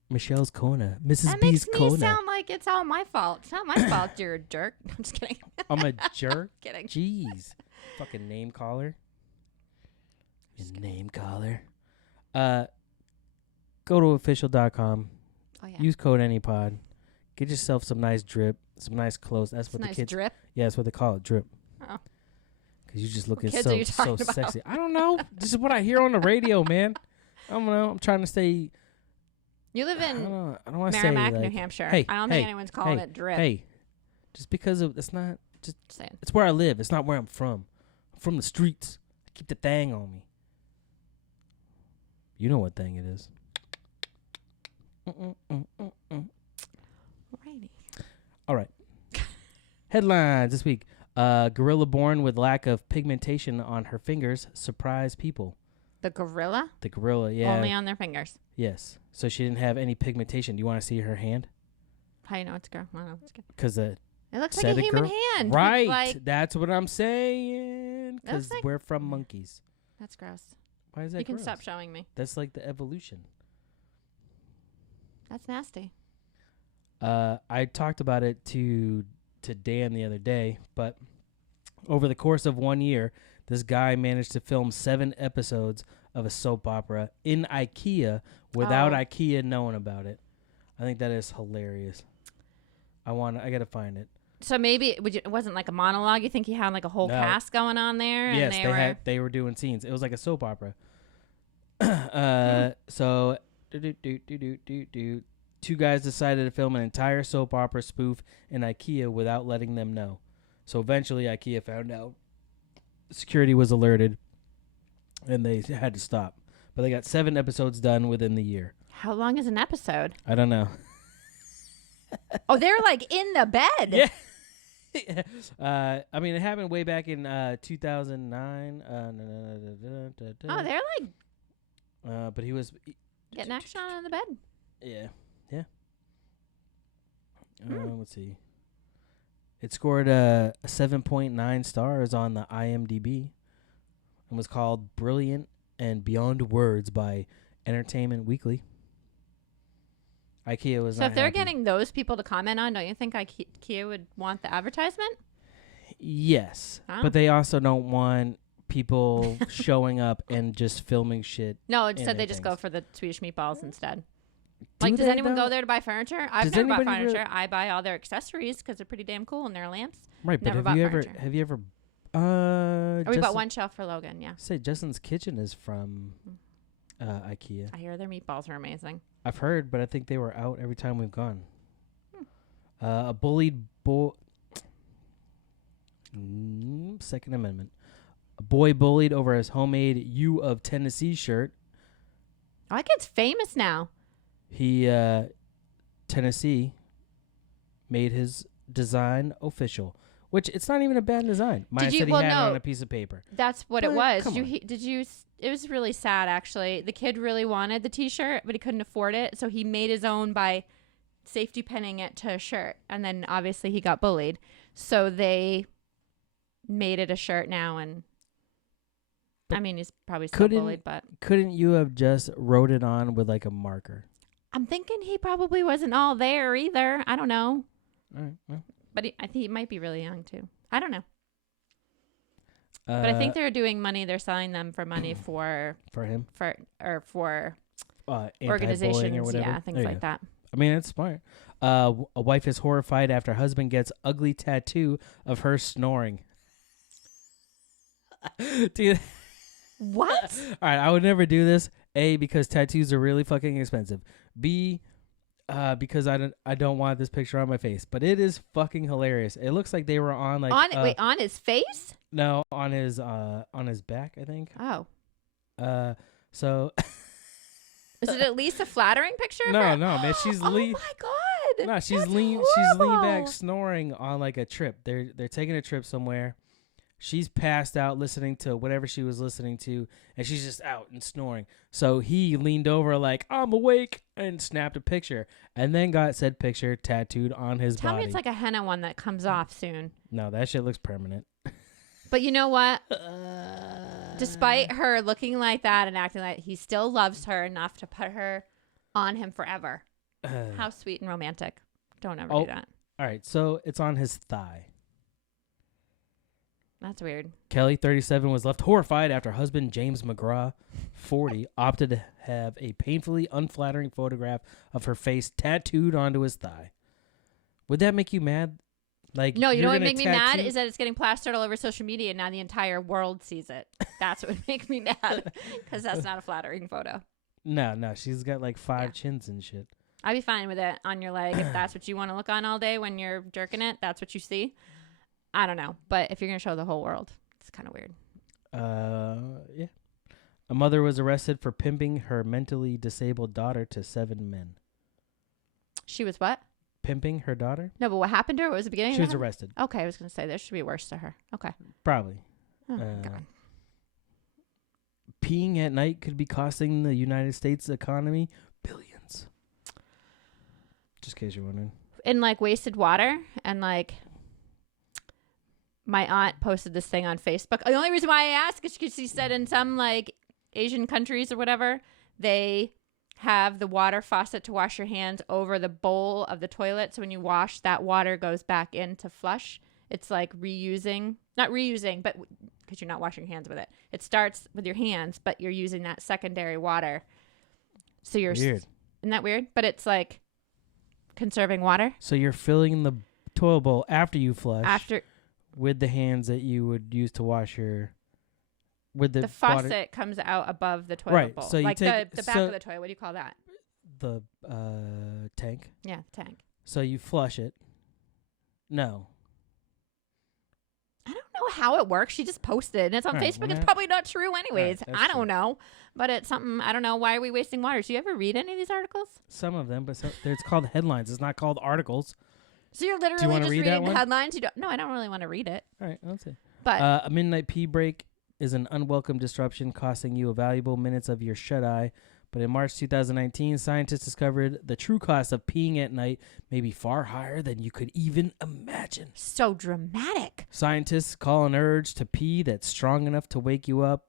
Michelle's Corner, Mrs. That B's makes me Corner. sound like it's all my fault. It's not my fault. You're a jerk. I'm just kidding. I'm a jerk. Kidding. Jeez, fucking name caller. Just You name caller. Go to official.com. Oh yeah. Use code ANYPOD. Get yourself some nice drip, some nice clothes. That's It's what nice the kids. drip. Yeah, that's what they call it, drip. Oh. Because you just looking kids so are you talking about? sexy. I don't know. This is what I hear on the radio, man. I don't know. I'm trying to stay. You live I in don't want to say Merrimack, like, New Hampshire. hey, I don't hey, think anyone's calling hey, it drip. Hey, just because of it's not just Just saying. it's where I live. It's not where I'm from. I'm from the streets. I keep the thing on me. You know what thing it is. Alrighty. All right. Headlines this week. Gorilla born with lack of pigmentation on her fingers surprised people. The gorilla? The gorilla, yeah. Only on their fingers. Yes. So she didn't have any pigmentation. Do you want to see her hand? How do you know it's a girl? I don't know it's a girl. Because It looks Said like a a human girl? hand. with, right. Like, That's what I'm saying. Because like- we're from monkeys. that's gross. Why is that You can gross? stop showing me. That's like the evolution. That's nasty. I talked about it to Dan the other day, but over the course of 1 year, this guy managed to film 7 episodes of a soap opera in IKEA without Oh. IKEA knowing about it. I think that is hilarious. I gotta find it. So maybe it wasn't like a monologue. You think he had like a whole No. cast going on there? Yes, And they were doing scenes. It was like a soap opera. So, two guys decided to film an entire soap opera spoof in IKEA without letting them know. So eventually, IKEA found out. Security was alerted, and they had to stop. But they got 7 episodes done within the year. How long is an episode? I don't know. Oh, they're like in the bed. Yeah. I mean, it happened way back in 2009. Oh, they're like But he was Getting action on in the bed. Yeah. Let's see. It scored a 7.9 stars on the IMDb and was called Brilliant and Beyond Words by Entertainment Weekly. IKEA was So not if they're happy. getting those people to comment on, don't you think IKEA would want the advertisement? Yes, Oh. but they also don't want people showing up and just filming shit. No, in instead they their just things. go for the Swedish meatballs instead. Do Like, does they, anyone though? go there to buy furniture? I've Does never bought anybody furniture. really- I buy all their accessories because they're pretty damn cool and their lamps. Right, but Never have bought you ever? furniture. Have you ever? We bought Justin- one shelf for Logan. Yeah, Say Justin's Kitchen is from IKEA. I hear their meatballs are amazing. I've heard, but I think they were out every time we've gone. A bullied boy. Second Amendment. A boy bullied over his homemade "U of Tennessee" shirt. Oh, that kid's famous now. He Tennessee made his design official, which it's not even a bad design. Mine Did you- said he well, had it on no. a piece of paper. That's what it But, was. come on. Did you? It was really sad, actually. The kid really wanted the T-shirt, but he couldn't afford it, so he made his own by safety pinning it to a shirt, and then obviously he got bullied, so they made it a shirt now. And But I mean, he's probably still couldn't- bullied, but Couldn't you have just wrote it on with like a marker? I'm thinking he probably wasn't all there either. I don't know, All right. Well, but I think he might be really young too. I don't know. But I think they're doing money. They're selling them for money for him anti-bullying organizations, or whatever. yeah, things There you like go. that. I mean, it's smart. A wife is horrified after husband gets ugly tattoo of her snoring. Dude, What? all right, I would never do this. A, because tattoos are really fucking expensive. B, because I don't want this picture on my face. But it is fucking hilarious. It looks like they were on like on his face? no, on his back, I think. Oh, So is it at least a flattering picture? of no, her? man, she's Oh my god! No, she's That's leaned back horrible. snoring on like a trip. They're taking a trip somewhere. She's passed out listening to whatever she was listening to, and she's just out and snoring. So he leaned over like, "I'm awake," and snapped a picture, and then got said picture tattooed on his Tell body. me it's like a henna one that comes off soon. No, that shit looks permanent. But you know what? Despite her looking like that and acting like, he still loves her enough to put her on him forever. How sweet and romantic. Don't ever Oh. do that. All right, so it's on his thigh. That's weird. Kelly, 37, was left horrified after husband James McGraw, 40, opted to have a painfully unflattering photograph of her face tattooed onto his thigh. Would that make you mad? Like, No, you you're know what would gonna make me mad tattoo- is that it's getting plastered all over social media and now the entire world sees it. That's what would make me mad because that's not a flattering photo. No, she's got like 5 Yeah. chins and shit. I'd be fine with it on your leg if that's what you want to look on all day when you're jerking it. That's what you see. I don't know. But if you're going to show the whole world, it's kind of weird. Yeah. A mother was arrested for pimping her mentally disabled daughter to 7 men. She was what? Pimping her daughter? No, but what happened to her? What was the beginning? She of was that? arrested. Okay, I was going to say there should be worse to her. Okay. Probably. Oh, Uh, God. Peeing at night could be costing the United States economy billions. Just in case you're wondering. In like wasted water and like my aunt posted this thing on Facebook. The only reason why I ask is because she said in some like Asian countries or whatever, they have the water faucet to wash your hands over the bowl of the toilet. So when you wash, that water goes back in to flush. It's like reusing, not reusing, but because you're not washing your hands with it. It starts with your hands, but you're using that secondary water. So you're Weird. Isn't that weird? But it's like conserving water So you're filling the toilet bowl after you flush after with the hands that you would use to wash your... With the water, faucet comes out above the toilet Right, bowl. so you like take- the back so- of the toilet. What do you call that? the tank. Yeah, tank. So you flush it. No. I don't know how it works. She just posted and it's on All right, Facebook. well, It's that- probably not true anyways. that's I don't true. know. But it's something, I don't know. Why are we wasting water? Do you ever read any of these articles? Some of them, but it's called headlines. It's not called articles. So you're literally wanna just read that reading the one? headlines? No, I don't really want to read it. All right, let's see. But A midnight pee break is an unwelcome disruption costing you a valuable minutes of your shut-eye But in March 2019, scientists discovered the true cost of peeing at night may be far higher than you could even imagine. So dramatic. Scientists call an urge to pee that's strong enough to wake you up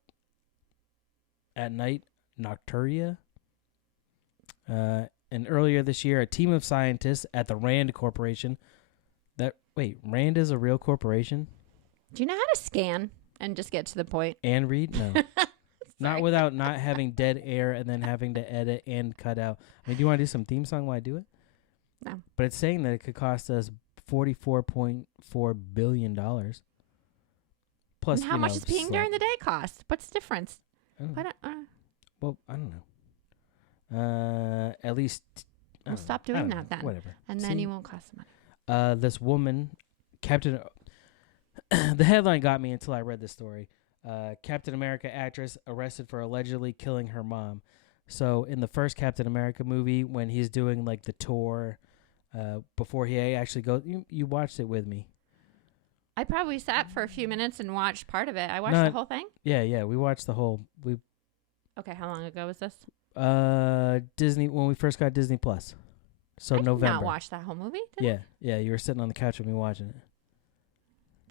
at night nocturia. And earlier this year, a team of scientists at the Rand Corporation. Rand is a real corporation? Do you know how to scan and just get to the point? And read? No. Not without not having dead air and then having to edit and cut out. I mean, do you want to do some theme song while I do it? No. But it's saying that it could cost us $44.4 billion. Plus, and how much does peeing during the day cost? What's the difference? Well, I don't know. At least... We'll stop doing that then. Whatever. And then you won't cost money. This woman, Captain... the headline got me until I read the story. Captain America actress arrested for allegedly killing her mom. So in the first Captain America movie, when he's doing like the tour, before he actually goes, you watched it with me. I probably sat for a few minutes and watched part of it. I watched the whole thing? Yeah, we watched the whole. Okay, how long ago was this? Disney, when we first got Disney Plus. So I November. did not watch that whole movie. Yeah, you were sitting on the couch with me watching it.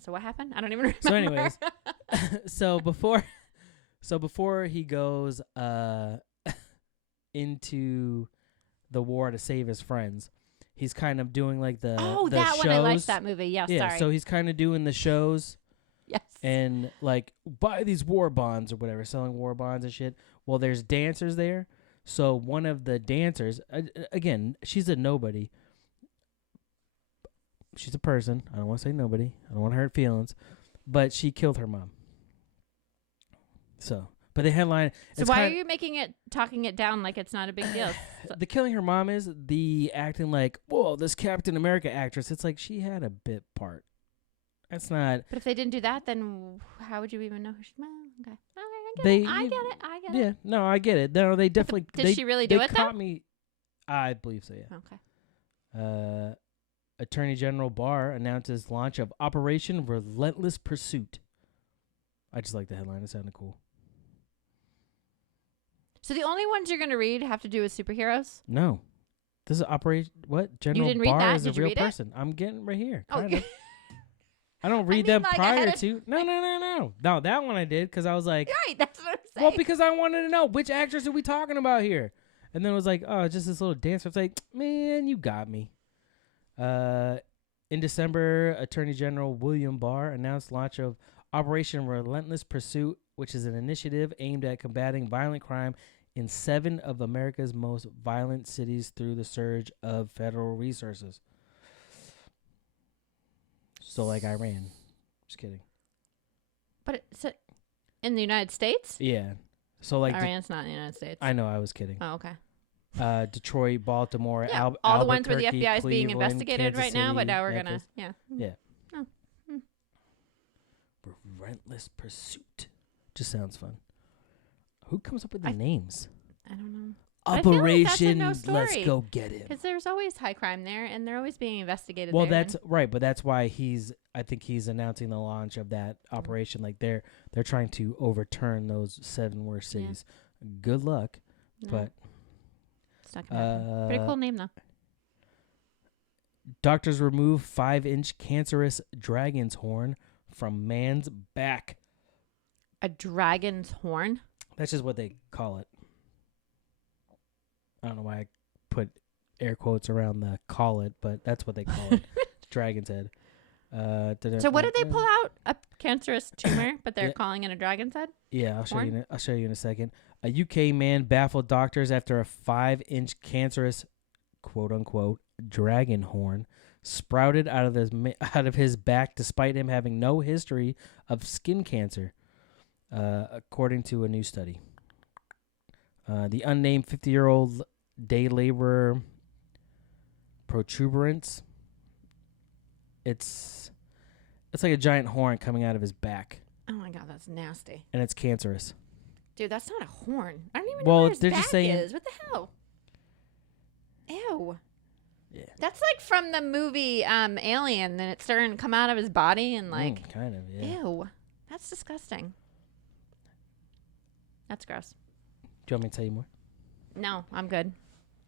So what happened? I don't even remember. So anyways, before he goes into the war to save his friends, he's kind of doing like the that shows. one. I liked that movie. Yes, yeah, sorry. so he's kind of doing the shows. Yes. And like buy these war bonds or whatever, selling war bonds and shit. Well, there's dancers there. So one of the dancers, again, she's a nobody. She's a person. I don't want to say nobody. I don't want to hurt feelings. But she killed her mom. So, but the headline... So why are you talking it down like it's not a big deal? The killing her mom is the acting like, whoa, this Captain America actress. It's like she had a bit part. That's not... But if they didn't do that, then how would you even know who she... Well, okay. I get it. Yeah, no, I get it. No, they definitely... Did she really do it, though? Me, I believe so, yeah. Okay. Attorney General Barr announces launch of Operation Relentless Pursuit. I just like the headline. It sounded cool. So the only ones you're going to read have to do with superheroes? No. This is Operation... What? General you didn't Barr read that? is Did a you real read person. I'm getting right here. Kind Oh, of. I don't read them prior to... No. No, that one I did because I was like... Right, that's what I'm saying. Well, because I wanted to know which actress are we talking about here? And then it was like, oh, just this little dancer. It's like, man, you got me. In December, Attorney General William Barr announced launch of Operation Relentless Pursuit, which is an initiative aimed at combating violent crime in 7 of America's most violent cities through the surge of federal resources. So like Iran. Just kidding. But it's in the United States? Yeah. So like Iran's not in the United States. I know, I was kidding. Oh, okay. Detroit, Baltimore, Yeah, all the ones where the Albuquerque, FBI is being Cleveland, investigated Kansas right now, but City, now we're Memphis. gonna Yeah. Oh. Relentless Pursuit. Just sounds fun. Who comes up with the names? I don't know. Operation Let's Go Get Him. Because there's always high crime there, and they're always being investigated. Well, there that's right, but that's why I think he's announcing the launch of that operation. Like they're trying to overturn those 7 worst cities. Yeah. Good luck, but it's not gonna happen. Pretty cool name though. Doctors remove 5-inch cancerous dragon's horn from man's back. A dragon's horn? That's just what they call it. I don't know why I put air quotes around the call it, but that's what they call it. Dragon's head. So what did they pull out? A cancerous tumor, but they're calling it a dragon's head? Yeah, I'll show you in a second. A UK man baffled doctors after a 5-inch cancerous, quote unquote, dragon horn sprouted out of his back, despite him having no history of skin cancer, according to a new study. The unnamed 50-year-old day laborer protuberance. It's like a giant horn coming out of his back. Oh my god, that's nasty. And it's cancerous. Dude, that's not a horn. I don't even know what his back is. What the hell? Ew. Yeah. That's like from the movie Alien, and it's starting to come out of his body and like kind of, yeah. Ew. That's disgusting. That's gross. Do you want me to tell you more? No, I'm good.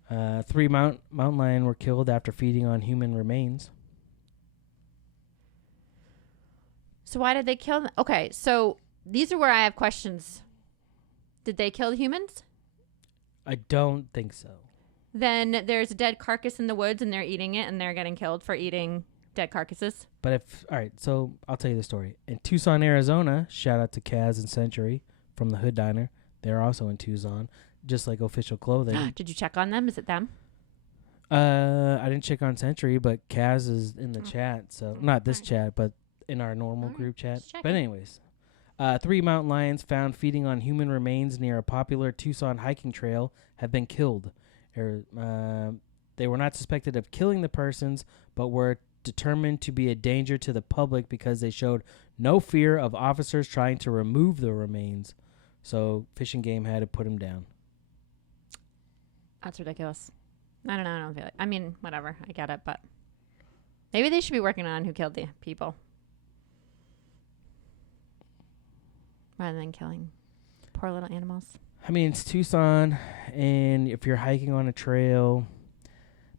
3 mountain lion were killed after feeding on human remains. So why did they kill them? Okay, so these are where I have questions. Did they kill the humans? I don't think so. Then there's a dead carcass in the woods and they're eating it and they're getting killed for eating dead carcasses. But all right, so I'll tell you the story. In Tucson, Arizona, shout out to Kaz and Century from the Hood Diner. They're also in Tucson, just like Official Clothing. Did you check on them? Is it them? I didn't check on Century, but Kaz is in the chat. So not this chat, but in our normal group chat. But anyways, 3 mountain lions found feeding on human remains near a popular Tucson hiking trail have been killed. They were not suspected of killing the persons, but were determined to be a danger to the public because they showed no fear of officers trying to remove the remains. So Fish and Game had to put them down. That's ridiculous. I don't know. I don't feel it. I mean, whatever. I get it, but maybe they should be working on who killed the people rather than killing poor little animals. I mean, it's Tucson, and if you're hiking on a trail,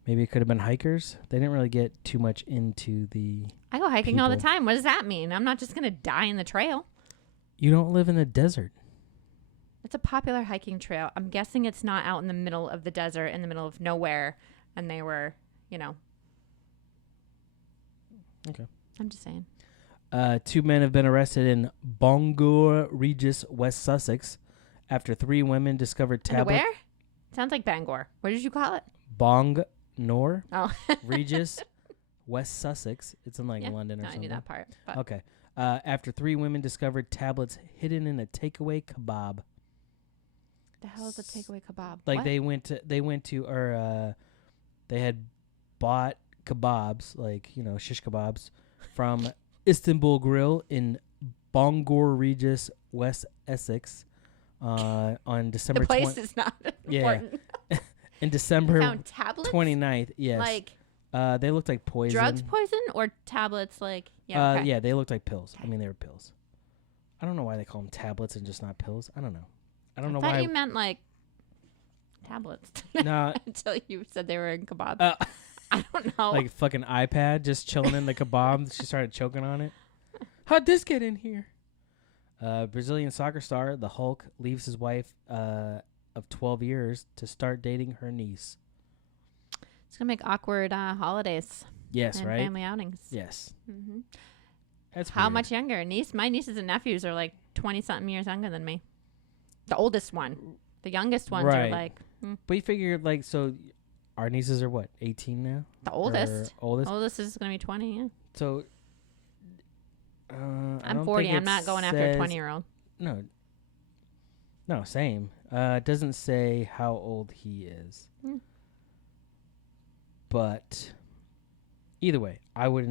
maybe it could have been hikers. They didn't really get too much into the I go hiking all the people. time. What does that mean? I'm not just going to die in the trail. You don't live in the desert. It's a popular hiking trail. I'm guessing it's not out in the middle of the desert, in the middle of nowhere, and they were, Okay. I'm just saying. 2 men have been arrested in Bangor Regis, West Sussex, after 3 women discovered tablets. Where? Sounds like Bangor. What did you call it? Bangor Oh. Regis, West Sussex. It's in London or no, something. I knew that part. But Okay. After 3 women discovered tablets hidden in a takeaway kebab. the hell is a takeaway kebab? Like What? they had bought kebabs, shish kebabs, from Istanbul Grill in Bangor Regis, West Essex, on December. The place is not important. In December They found tablets? 29th. Yes. Like they looked like poison. drugs poison or tablets? Like okay. Yeah, they looked like pills. I mean, they were pills. I don't know why they call them tablets and just not pills. I don't know. I don't know thought why. you meant like tablets. No. Until you said they were in kebabs. Uh, I don't know. like fucking iPad just chilling in the kebab. She started choking on it. How'd this get in here? Brazilian soccer star, the Hulk, leaves his wife of 12 years to start dating her niece. It's gonna make awkward holidays. Yes, and right? family outings. Yes. Mm-hmm. That's How weird. much younger? My nieces and nephews are like 20-something years younger than me. The oldest one. The youngest ones are Right. like But you figure, so our nieces are what, 18 now? the oldest. Or oldest? Oldest is gonna be 20. Yeah. So, I I'm don't 40. think I'm it not going after a says- 20-year-old. No, same. It doesn't say how old he is. Hmm. But either way, I would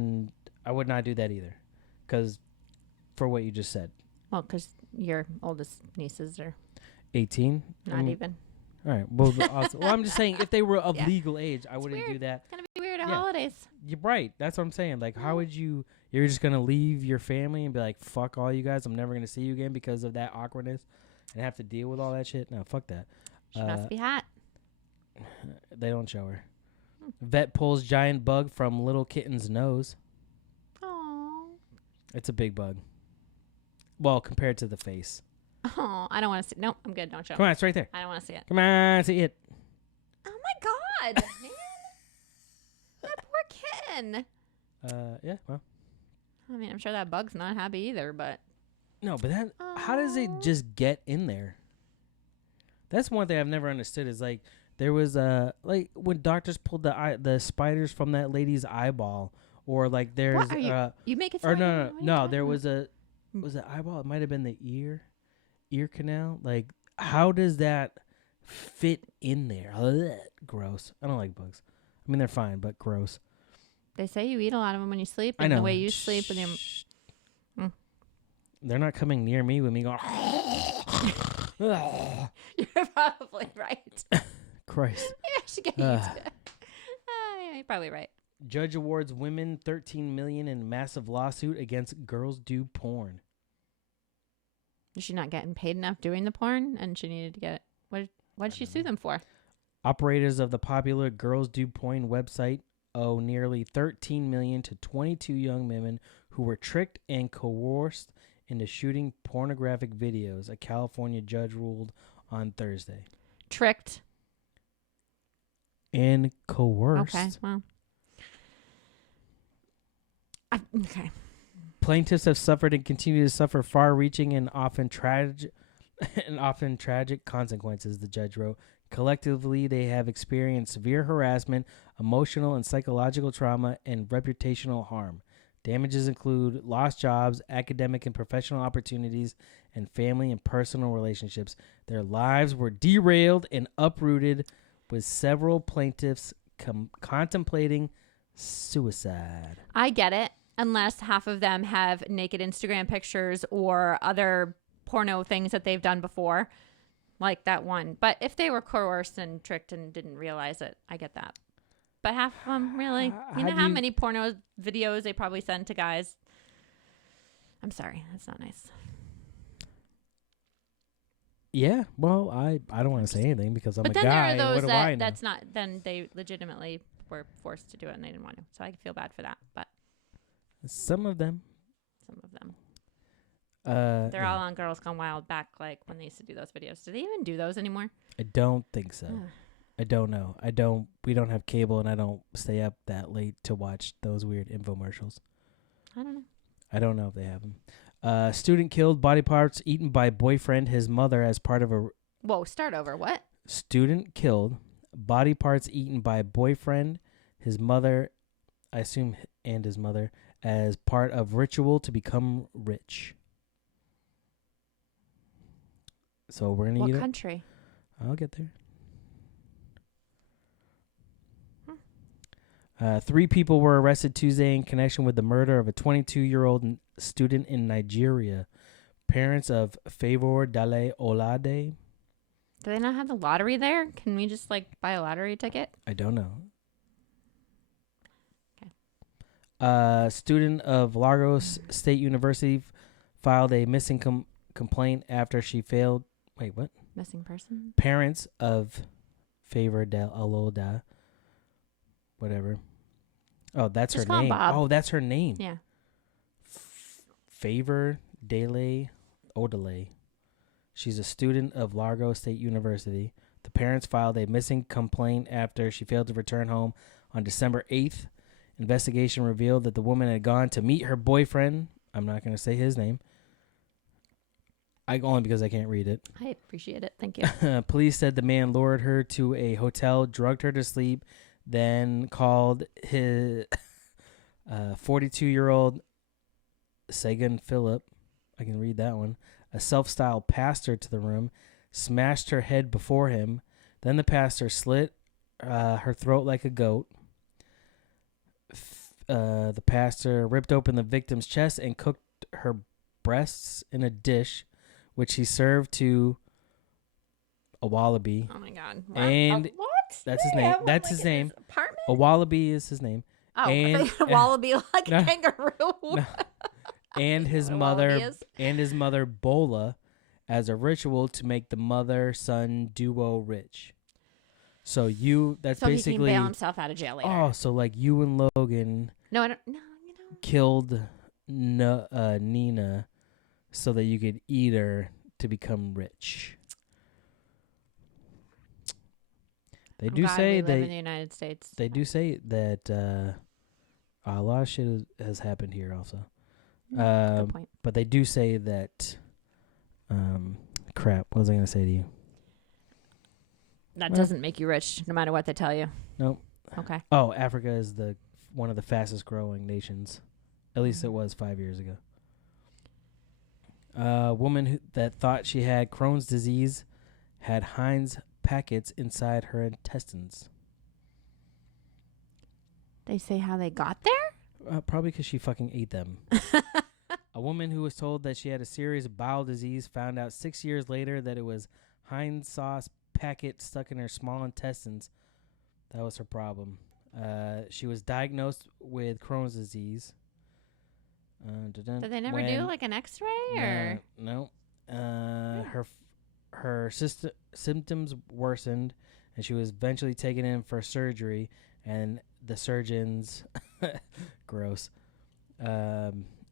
not do that either, because for what you just said, Well, because your oldest nieces are 18. not even. All right. Well, I'm just saying, if they were of Yeah. legal age, I wouldn't do weird. that. It's gonna be weird at Yeah. holidays. You're right. That's what I'm saying. Like, how would you? You're just gonna leave your family and be like, "Fuck all you guys. I'm never gonna see you again because of that awkwardness," and have to deal with all that shit. No, fuck that. She must be hot. They don't show her. Vet pulls giant bug from little kitten's nose. Oh. It's a big bug. Well, compared to the face. Oh, I don't want to see. No, I'm good. Don't show. Come on, it's right there. I don't want to see it. Come on, see it. Oh my god, man! That poor kitten. Yeah. Well, I mean, I'm sure that bug's not happy either, but no, but that. How does it Aw. just get in there? That's one thing I've never understood. Is like there was like when doctors pulled the spiders from that lady's eyeball, or like there's what are you? You make it. or sound no, like- no, what are you no. talking There about? was an eyeball. It might have been the ear canal. Like, how does that fit in there? Ugh, gross. I don't like bugs. I mean, they're fine, but gross. They say you eat a lot of them when you sleep, I and know. the way you sleep with them. Shh. They're not coming near me with me going. Ugh. You're probably right. Christ. You should get Ugh. used to it. Yeah, you're probably right. Judge awards women $13 million in massive lawsuit against girls do porn. Is she not getting paid enough doing the porn, and she needed to get what? What'd she sue them for? Operators of the popular Girls Do Porn website owe nearly $13 million to 22 young women who were tricked and coerced into shooting pornographic videos, a California judge ruled on Thursday. Tricked. And coerced. Okay, well. Okay. Plaintiffs have suffered and continue to suffer far-reaching and often tragic consequences, the judge wrote. Collectively, they have experienced severe harassment, emotional and psychological trauma, and reputational harm. Damages include lost jobs, academic and professional opportunities, and family and personal relationships. Their lives were derailed and uprooted, with several plaintiffs contemplating suicide. I get it, unless half of them have naked Instagram pictures or other porno things that they've done before, like that one. But if they were coerced and tricked and didn't realize it, I get that. But half of them, really? You know how many porno videos they probably send to guys? I'm sorry. That's not nice. Yeah, well, I don't want to say anything because I'm a guy. But then there are those that's not, then they legitimately were forced to do it and they didn't want to. So I feel bad for that. But some of them. They're all on Girls Gone Wild back like when they used to do those videos. Do they even do those anymore? I don't think so. I don't know. We don't have cable and I don't stay up that late to watch those weird infomercials. I don't know. I don't know if they have them. Student killed, body parts eaten by boyfriend, his mother as part of a... Whoa, start over. What? Student killed, body parts eaten by boyfriend, his mother, I assume, and his mother, as part of ritual to become rich. So we're going to eat it. What country? I'll get there. 3 people were arrested Tuesday in connection with the murder of a 22-year-old student in Nigeria. Parents of Favor Dale Olade. Do they not have the lottery there? Can we just buy a lottery ticket? I don't know. Okay. Student of Lagos State University filed a missing complaint after she failed. Wait, what? Missing person? Parents of Favor Dale Olade. Whatever. Oh, that's just her name. Bob. Oh, that's her name. Yeah. Favor Dele Odele. She's a student of Largo State University. The parents filed a missing complaint after she failed to return home on December 8th. Investigation revealed that the woman had gone to meet her boyfriend. I'm not going to say his name. Only because I can't read it. I appreciate it. Thank you. Police said the man lured her to a hotel, drugged her to sleep, then called his 42-year-old Sagan Phillip, I can read that one, a self-styled pastor to the room, smashed her head before him. Then the pastor slit her throat like a goat. The pastor ripped open the victim's chest and cooked her breasts in a dish, which he served to a wallaby. Oh, my God. And what? That's his name. That's his name. Apartment? A wallaby is his name. Oh, and, a wallaby like a kangaroo. No. And his mother Bola as a ritual to make the mother-son duo rich. So that's so basically... he can bail himself out of jail later. Oh, so you and Logan... No, I don't... No, killed Nina so that you could eat her to become rich. They do say live in the United States. They do say that a lot of shit has happened here also. Good point. But they do say that... crap, what was I going to say to you? That doesn't make you rich, no matter what they tell you. Nope. Okay. Oh, Africa is one of the fastest growing nations. At least it was 5 years ago. A woman that thought she had Crohn's disease had Heinz packets inside her intestines. They say how they got there? Probably because she fucking ate them. A woman who was told that she had a serious bowel disease found out 6 years later that it was Heinz sauce packet stuck in her small intestines. That was her problem. She was diagnosed with Crohn's disease. Did they never do an X-ray or no? her symptoms worsened, and she was eventually taken in for surgery. And the surgeons, gross,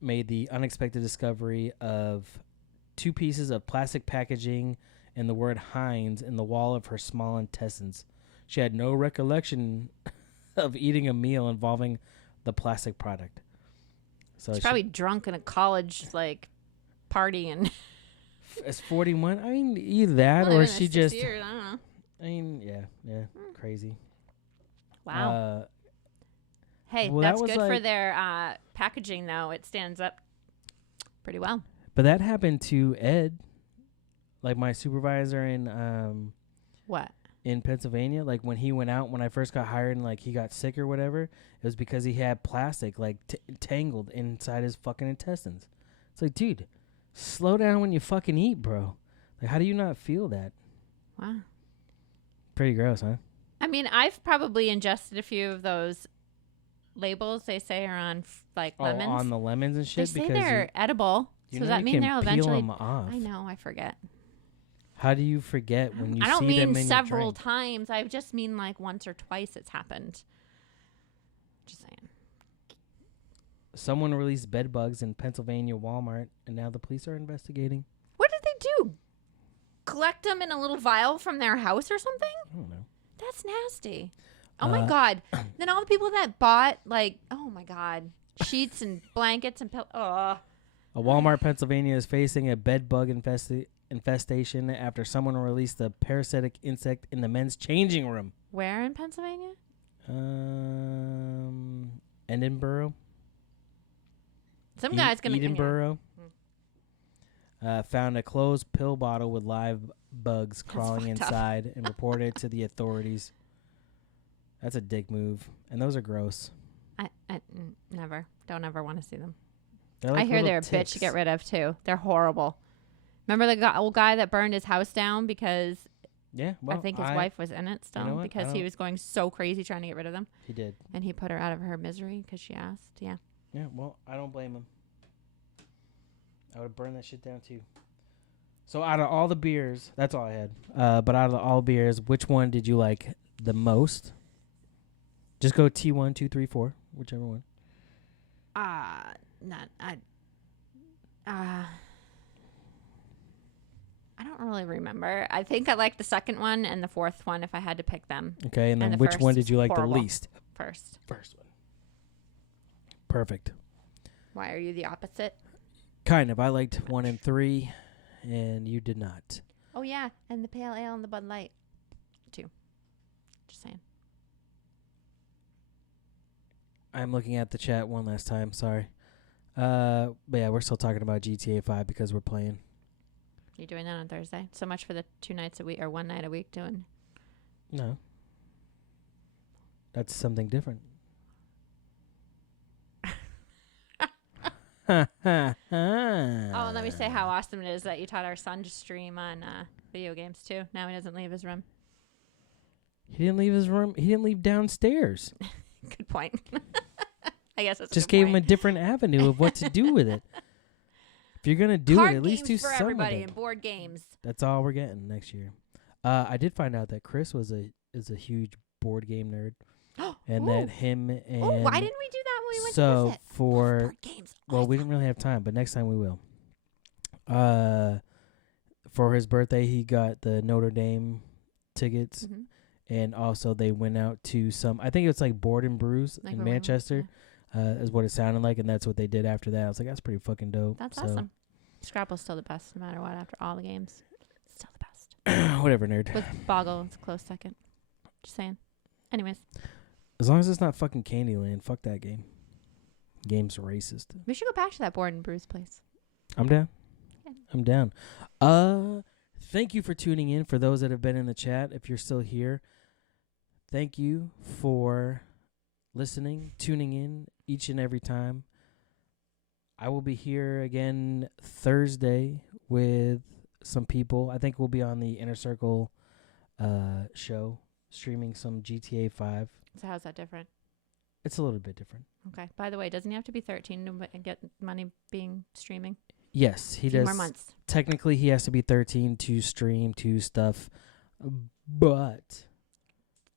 made the unexpected discovery of 2 pieces of plastic packaging and the word Heinz in the wall of her small intestines. She had no recollection of eating a meal involving the plastic product. So she's probably drunk in a college party and. It's 41. I mean, either that or she just. Years, I don't know. I mean, yeah, crazy. Wow. Hey, that's good for their packaging, though. It stands up pretty well. But that happened to Ed, like my supervisor in what? In Pennsylvania. Like when he went out, when I first got hired, and he got sick or whatever, it was because he had plastic tangled inside his fucking intestines. It's like, dude, slow down when you fucking eat, bro. Like, how do you not feel that? Wow. Pretty gross, huh? I mean, I've probably ingested a few of those labels they say are on lemons. On the lemons and shit. They say they're edible. So does that mean they'll eventually? Them off. I know. I forget. How do you forget when you see them in your drink? I don't mean several times. I just mean once or twice it's happened. Just saying. Someone released bed bugs in Pennsylvania Walmart, and now the police are investigating. What did they do? Collect them in a little vial from their house or something? I don't know. That's nasty. Oh my God. Then all the people that bought oh my God, sheets and blankets and pillows. A Walmart, Pennsylvania is facing a bed bug infestation after someone released a parasitic insect in the men's changing room. Where in Pennsylvania? Edinburgh. Some guy's going to... Edinburgh. Found a closed pill bottle with live bugs crawling inside and reported to the authorities. That's a dick move. And those are gross. I never. Don't ever want to see them. I hear they're a bitch to get rid of, too. They're horrible. Remember the old guy that burned his house down because I think his wife was in it still because he was going so crazy trying to get rid of them? He did. And he put her out of her misery because she asked. Yeah. Yeah, well, I don't blame him. I would burn that shit down, too. So out of all the beers, that's all I had. But out of all beers, which one did you like the most? Just go T1, 2, 3, 4, whichever one. I don't really remember. I think I liked the second one and the fourth one if I had to pick them. Okay, and then which one did you like the least? First one. Perfect. Why are you the opposite? Kind of. I liked 1 and 3, and you did not. Oh, yeah, and the Pale Ale and the Bud Light, too. Just saying. I'm looking at the chat one last time. Sorry. But yeah, we're still talking about GTA 5 because we're playing. You're doing that on Thursday? So much for the 2 nights a week or 1 night a week doing. No. That's something different. Oh, and let me say how awesome it is that you taught our son to stream on video games, too. Now he doesn't leave his room. He didn't leave his room. He didn't leave downstairs. Good point. I guess that's just gave him a different avenue of what to do with it. If you're gonna do it, at least do something. For everybody and board games. That's all we're getting next year. I did find out that Chris is a huge board game nerd, and that him and why didn't we do that when we went to visit? For board games, well, we didn't really have time, but next time we will. For his birthday, he got the Notre Dame tickets. Mm-hmm. And also they went out to some, I think it's like Board and Brews in Manchester, is what it sounded like. And that's what they did after that. I was like, that's pretty fucking dope. That's awesome. Scrabble's still the best no matter what after all the games. It's still the best. Whatever, nerd. With Boggle, it's a close second. Just saying. Anyways. As long as it's not fucking Candyland, fuck that game. Game's racist. We should go back to that Board and Brews place. I'm down. Yeah. I'm down. Thank you for tuning in. For those that have been in the chat, if you're still here, thank you for listening, tuning in each and every time. I will be here again Thursday with some people. I think we'll be on the Inner Circle show, streaming some GTA 5. So how's that different? It's a little bit different. Okay. By the way, doesn't he have to be 13 to get money being streaming? Yes, he a few does. more months. Technically, he has to be 13 to stream to stuff, but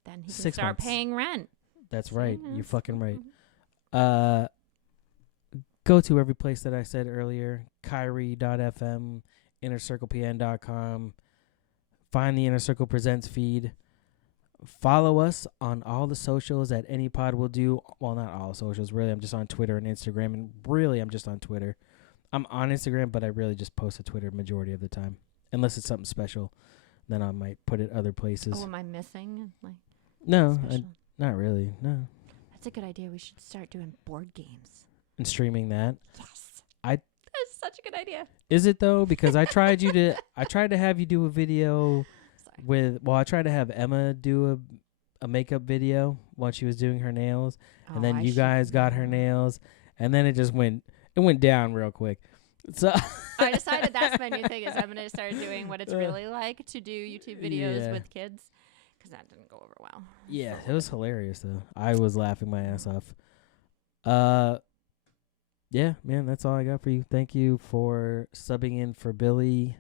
Then he can 6 start months. paying rent. That's See, right. You're yes. fucking right. Go to every place that I said earlier, Kyrie.fm, InnerCirclePN.com. Find the Inner Circle Presents feed. Follow us on all the socials that any pod will do. Well, not all socials. Really, I'm just on Twitter and Instagram. And really, I'm just on Twitter. I'm on Instagram, but I really just post to Twitter majority of the time. Unless it's something special. Then I might put it other places. Oh, am I missing? No, special? not really. No. That's a good idea. We should start doing board games. And streaming that. Yes. That's such a good idea. Is it though? Because I tried to have you do a video Sorry. I tried to have Emma do a makeup video while she was doing her nails, and then you guys got her nails, and then it went down real quick. So I decided that's my new thing is I'm going to start doing what it's really like to do YouTube videos with kids, because that didn't go over well. Yeah, it was hilarious though. I was laughing my ass off. Yeah, man, that's all I got for you. Thank you for subbing in for Billy.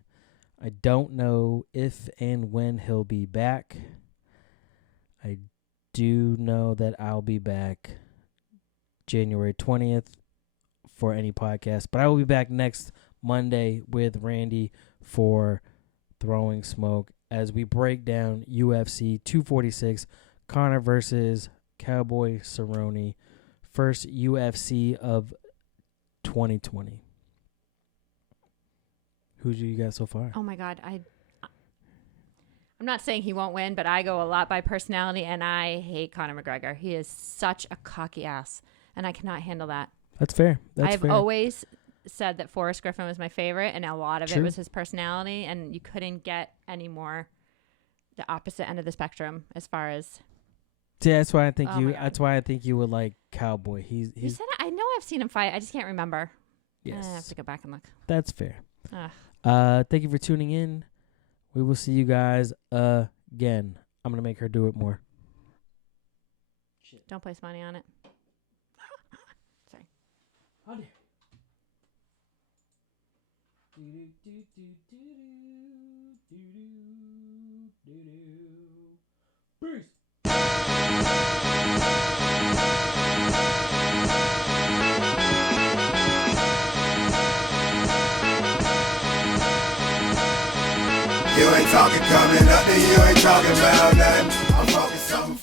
I don't know if and when he'll be back. I do know that I'll be back January 20th for any podcast, but I will be back next Monday with Randy for Throwing Smoke as we break down UFC 246, Conor versus Cowboy Cerrone, first UFC of 2020. Who do you got so far? Oh my God, I'm not saying he won't win, but I go a lot by personality, and I hate Conor McGregor. He is such a cocky ass, and I cannot handle that. That's fair. I've always said that Forrest Griffin was my favorite, and a lot of True. it was his personality, and you couldn't get any more the opposite end of the spectrum as far as. See, that's why I think Oh my God. That's why I think you would like Cowboy. You said it, I know I've seen him fight. I just can't remember. Yes, I have to go back and look. that's fair. Ugh. Thank you for tuning in. We will see you guys again. I'm gonna make her do it more. Don't place money on it. Sorry. How dare Peace. You ain't talking coming up, then you ain't talking about nothing. I'm focused on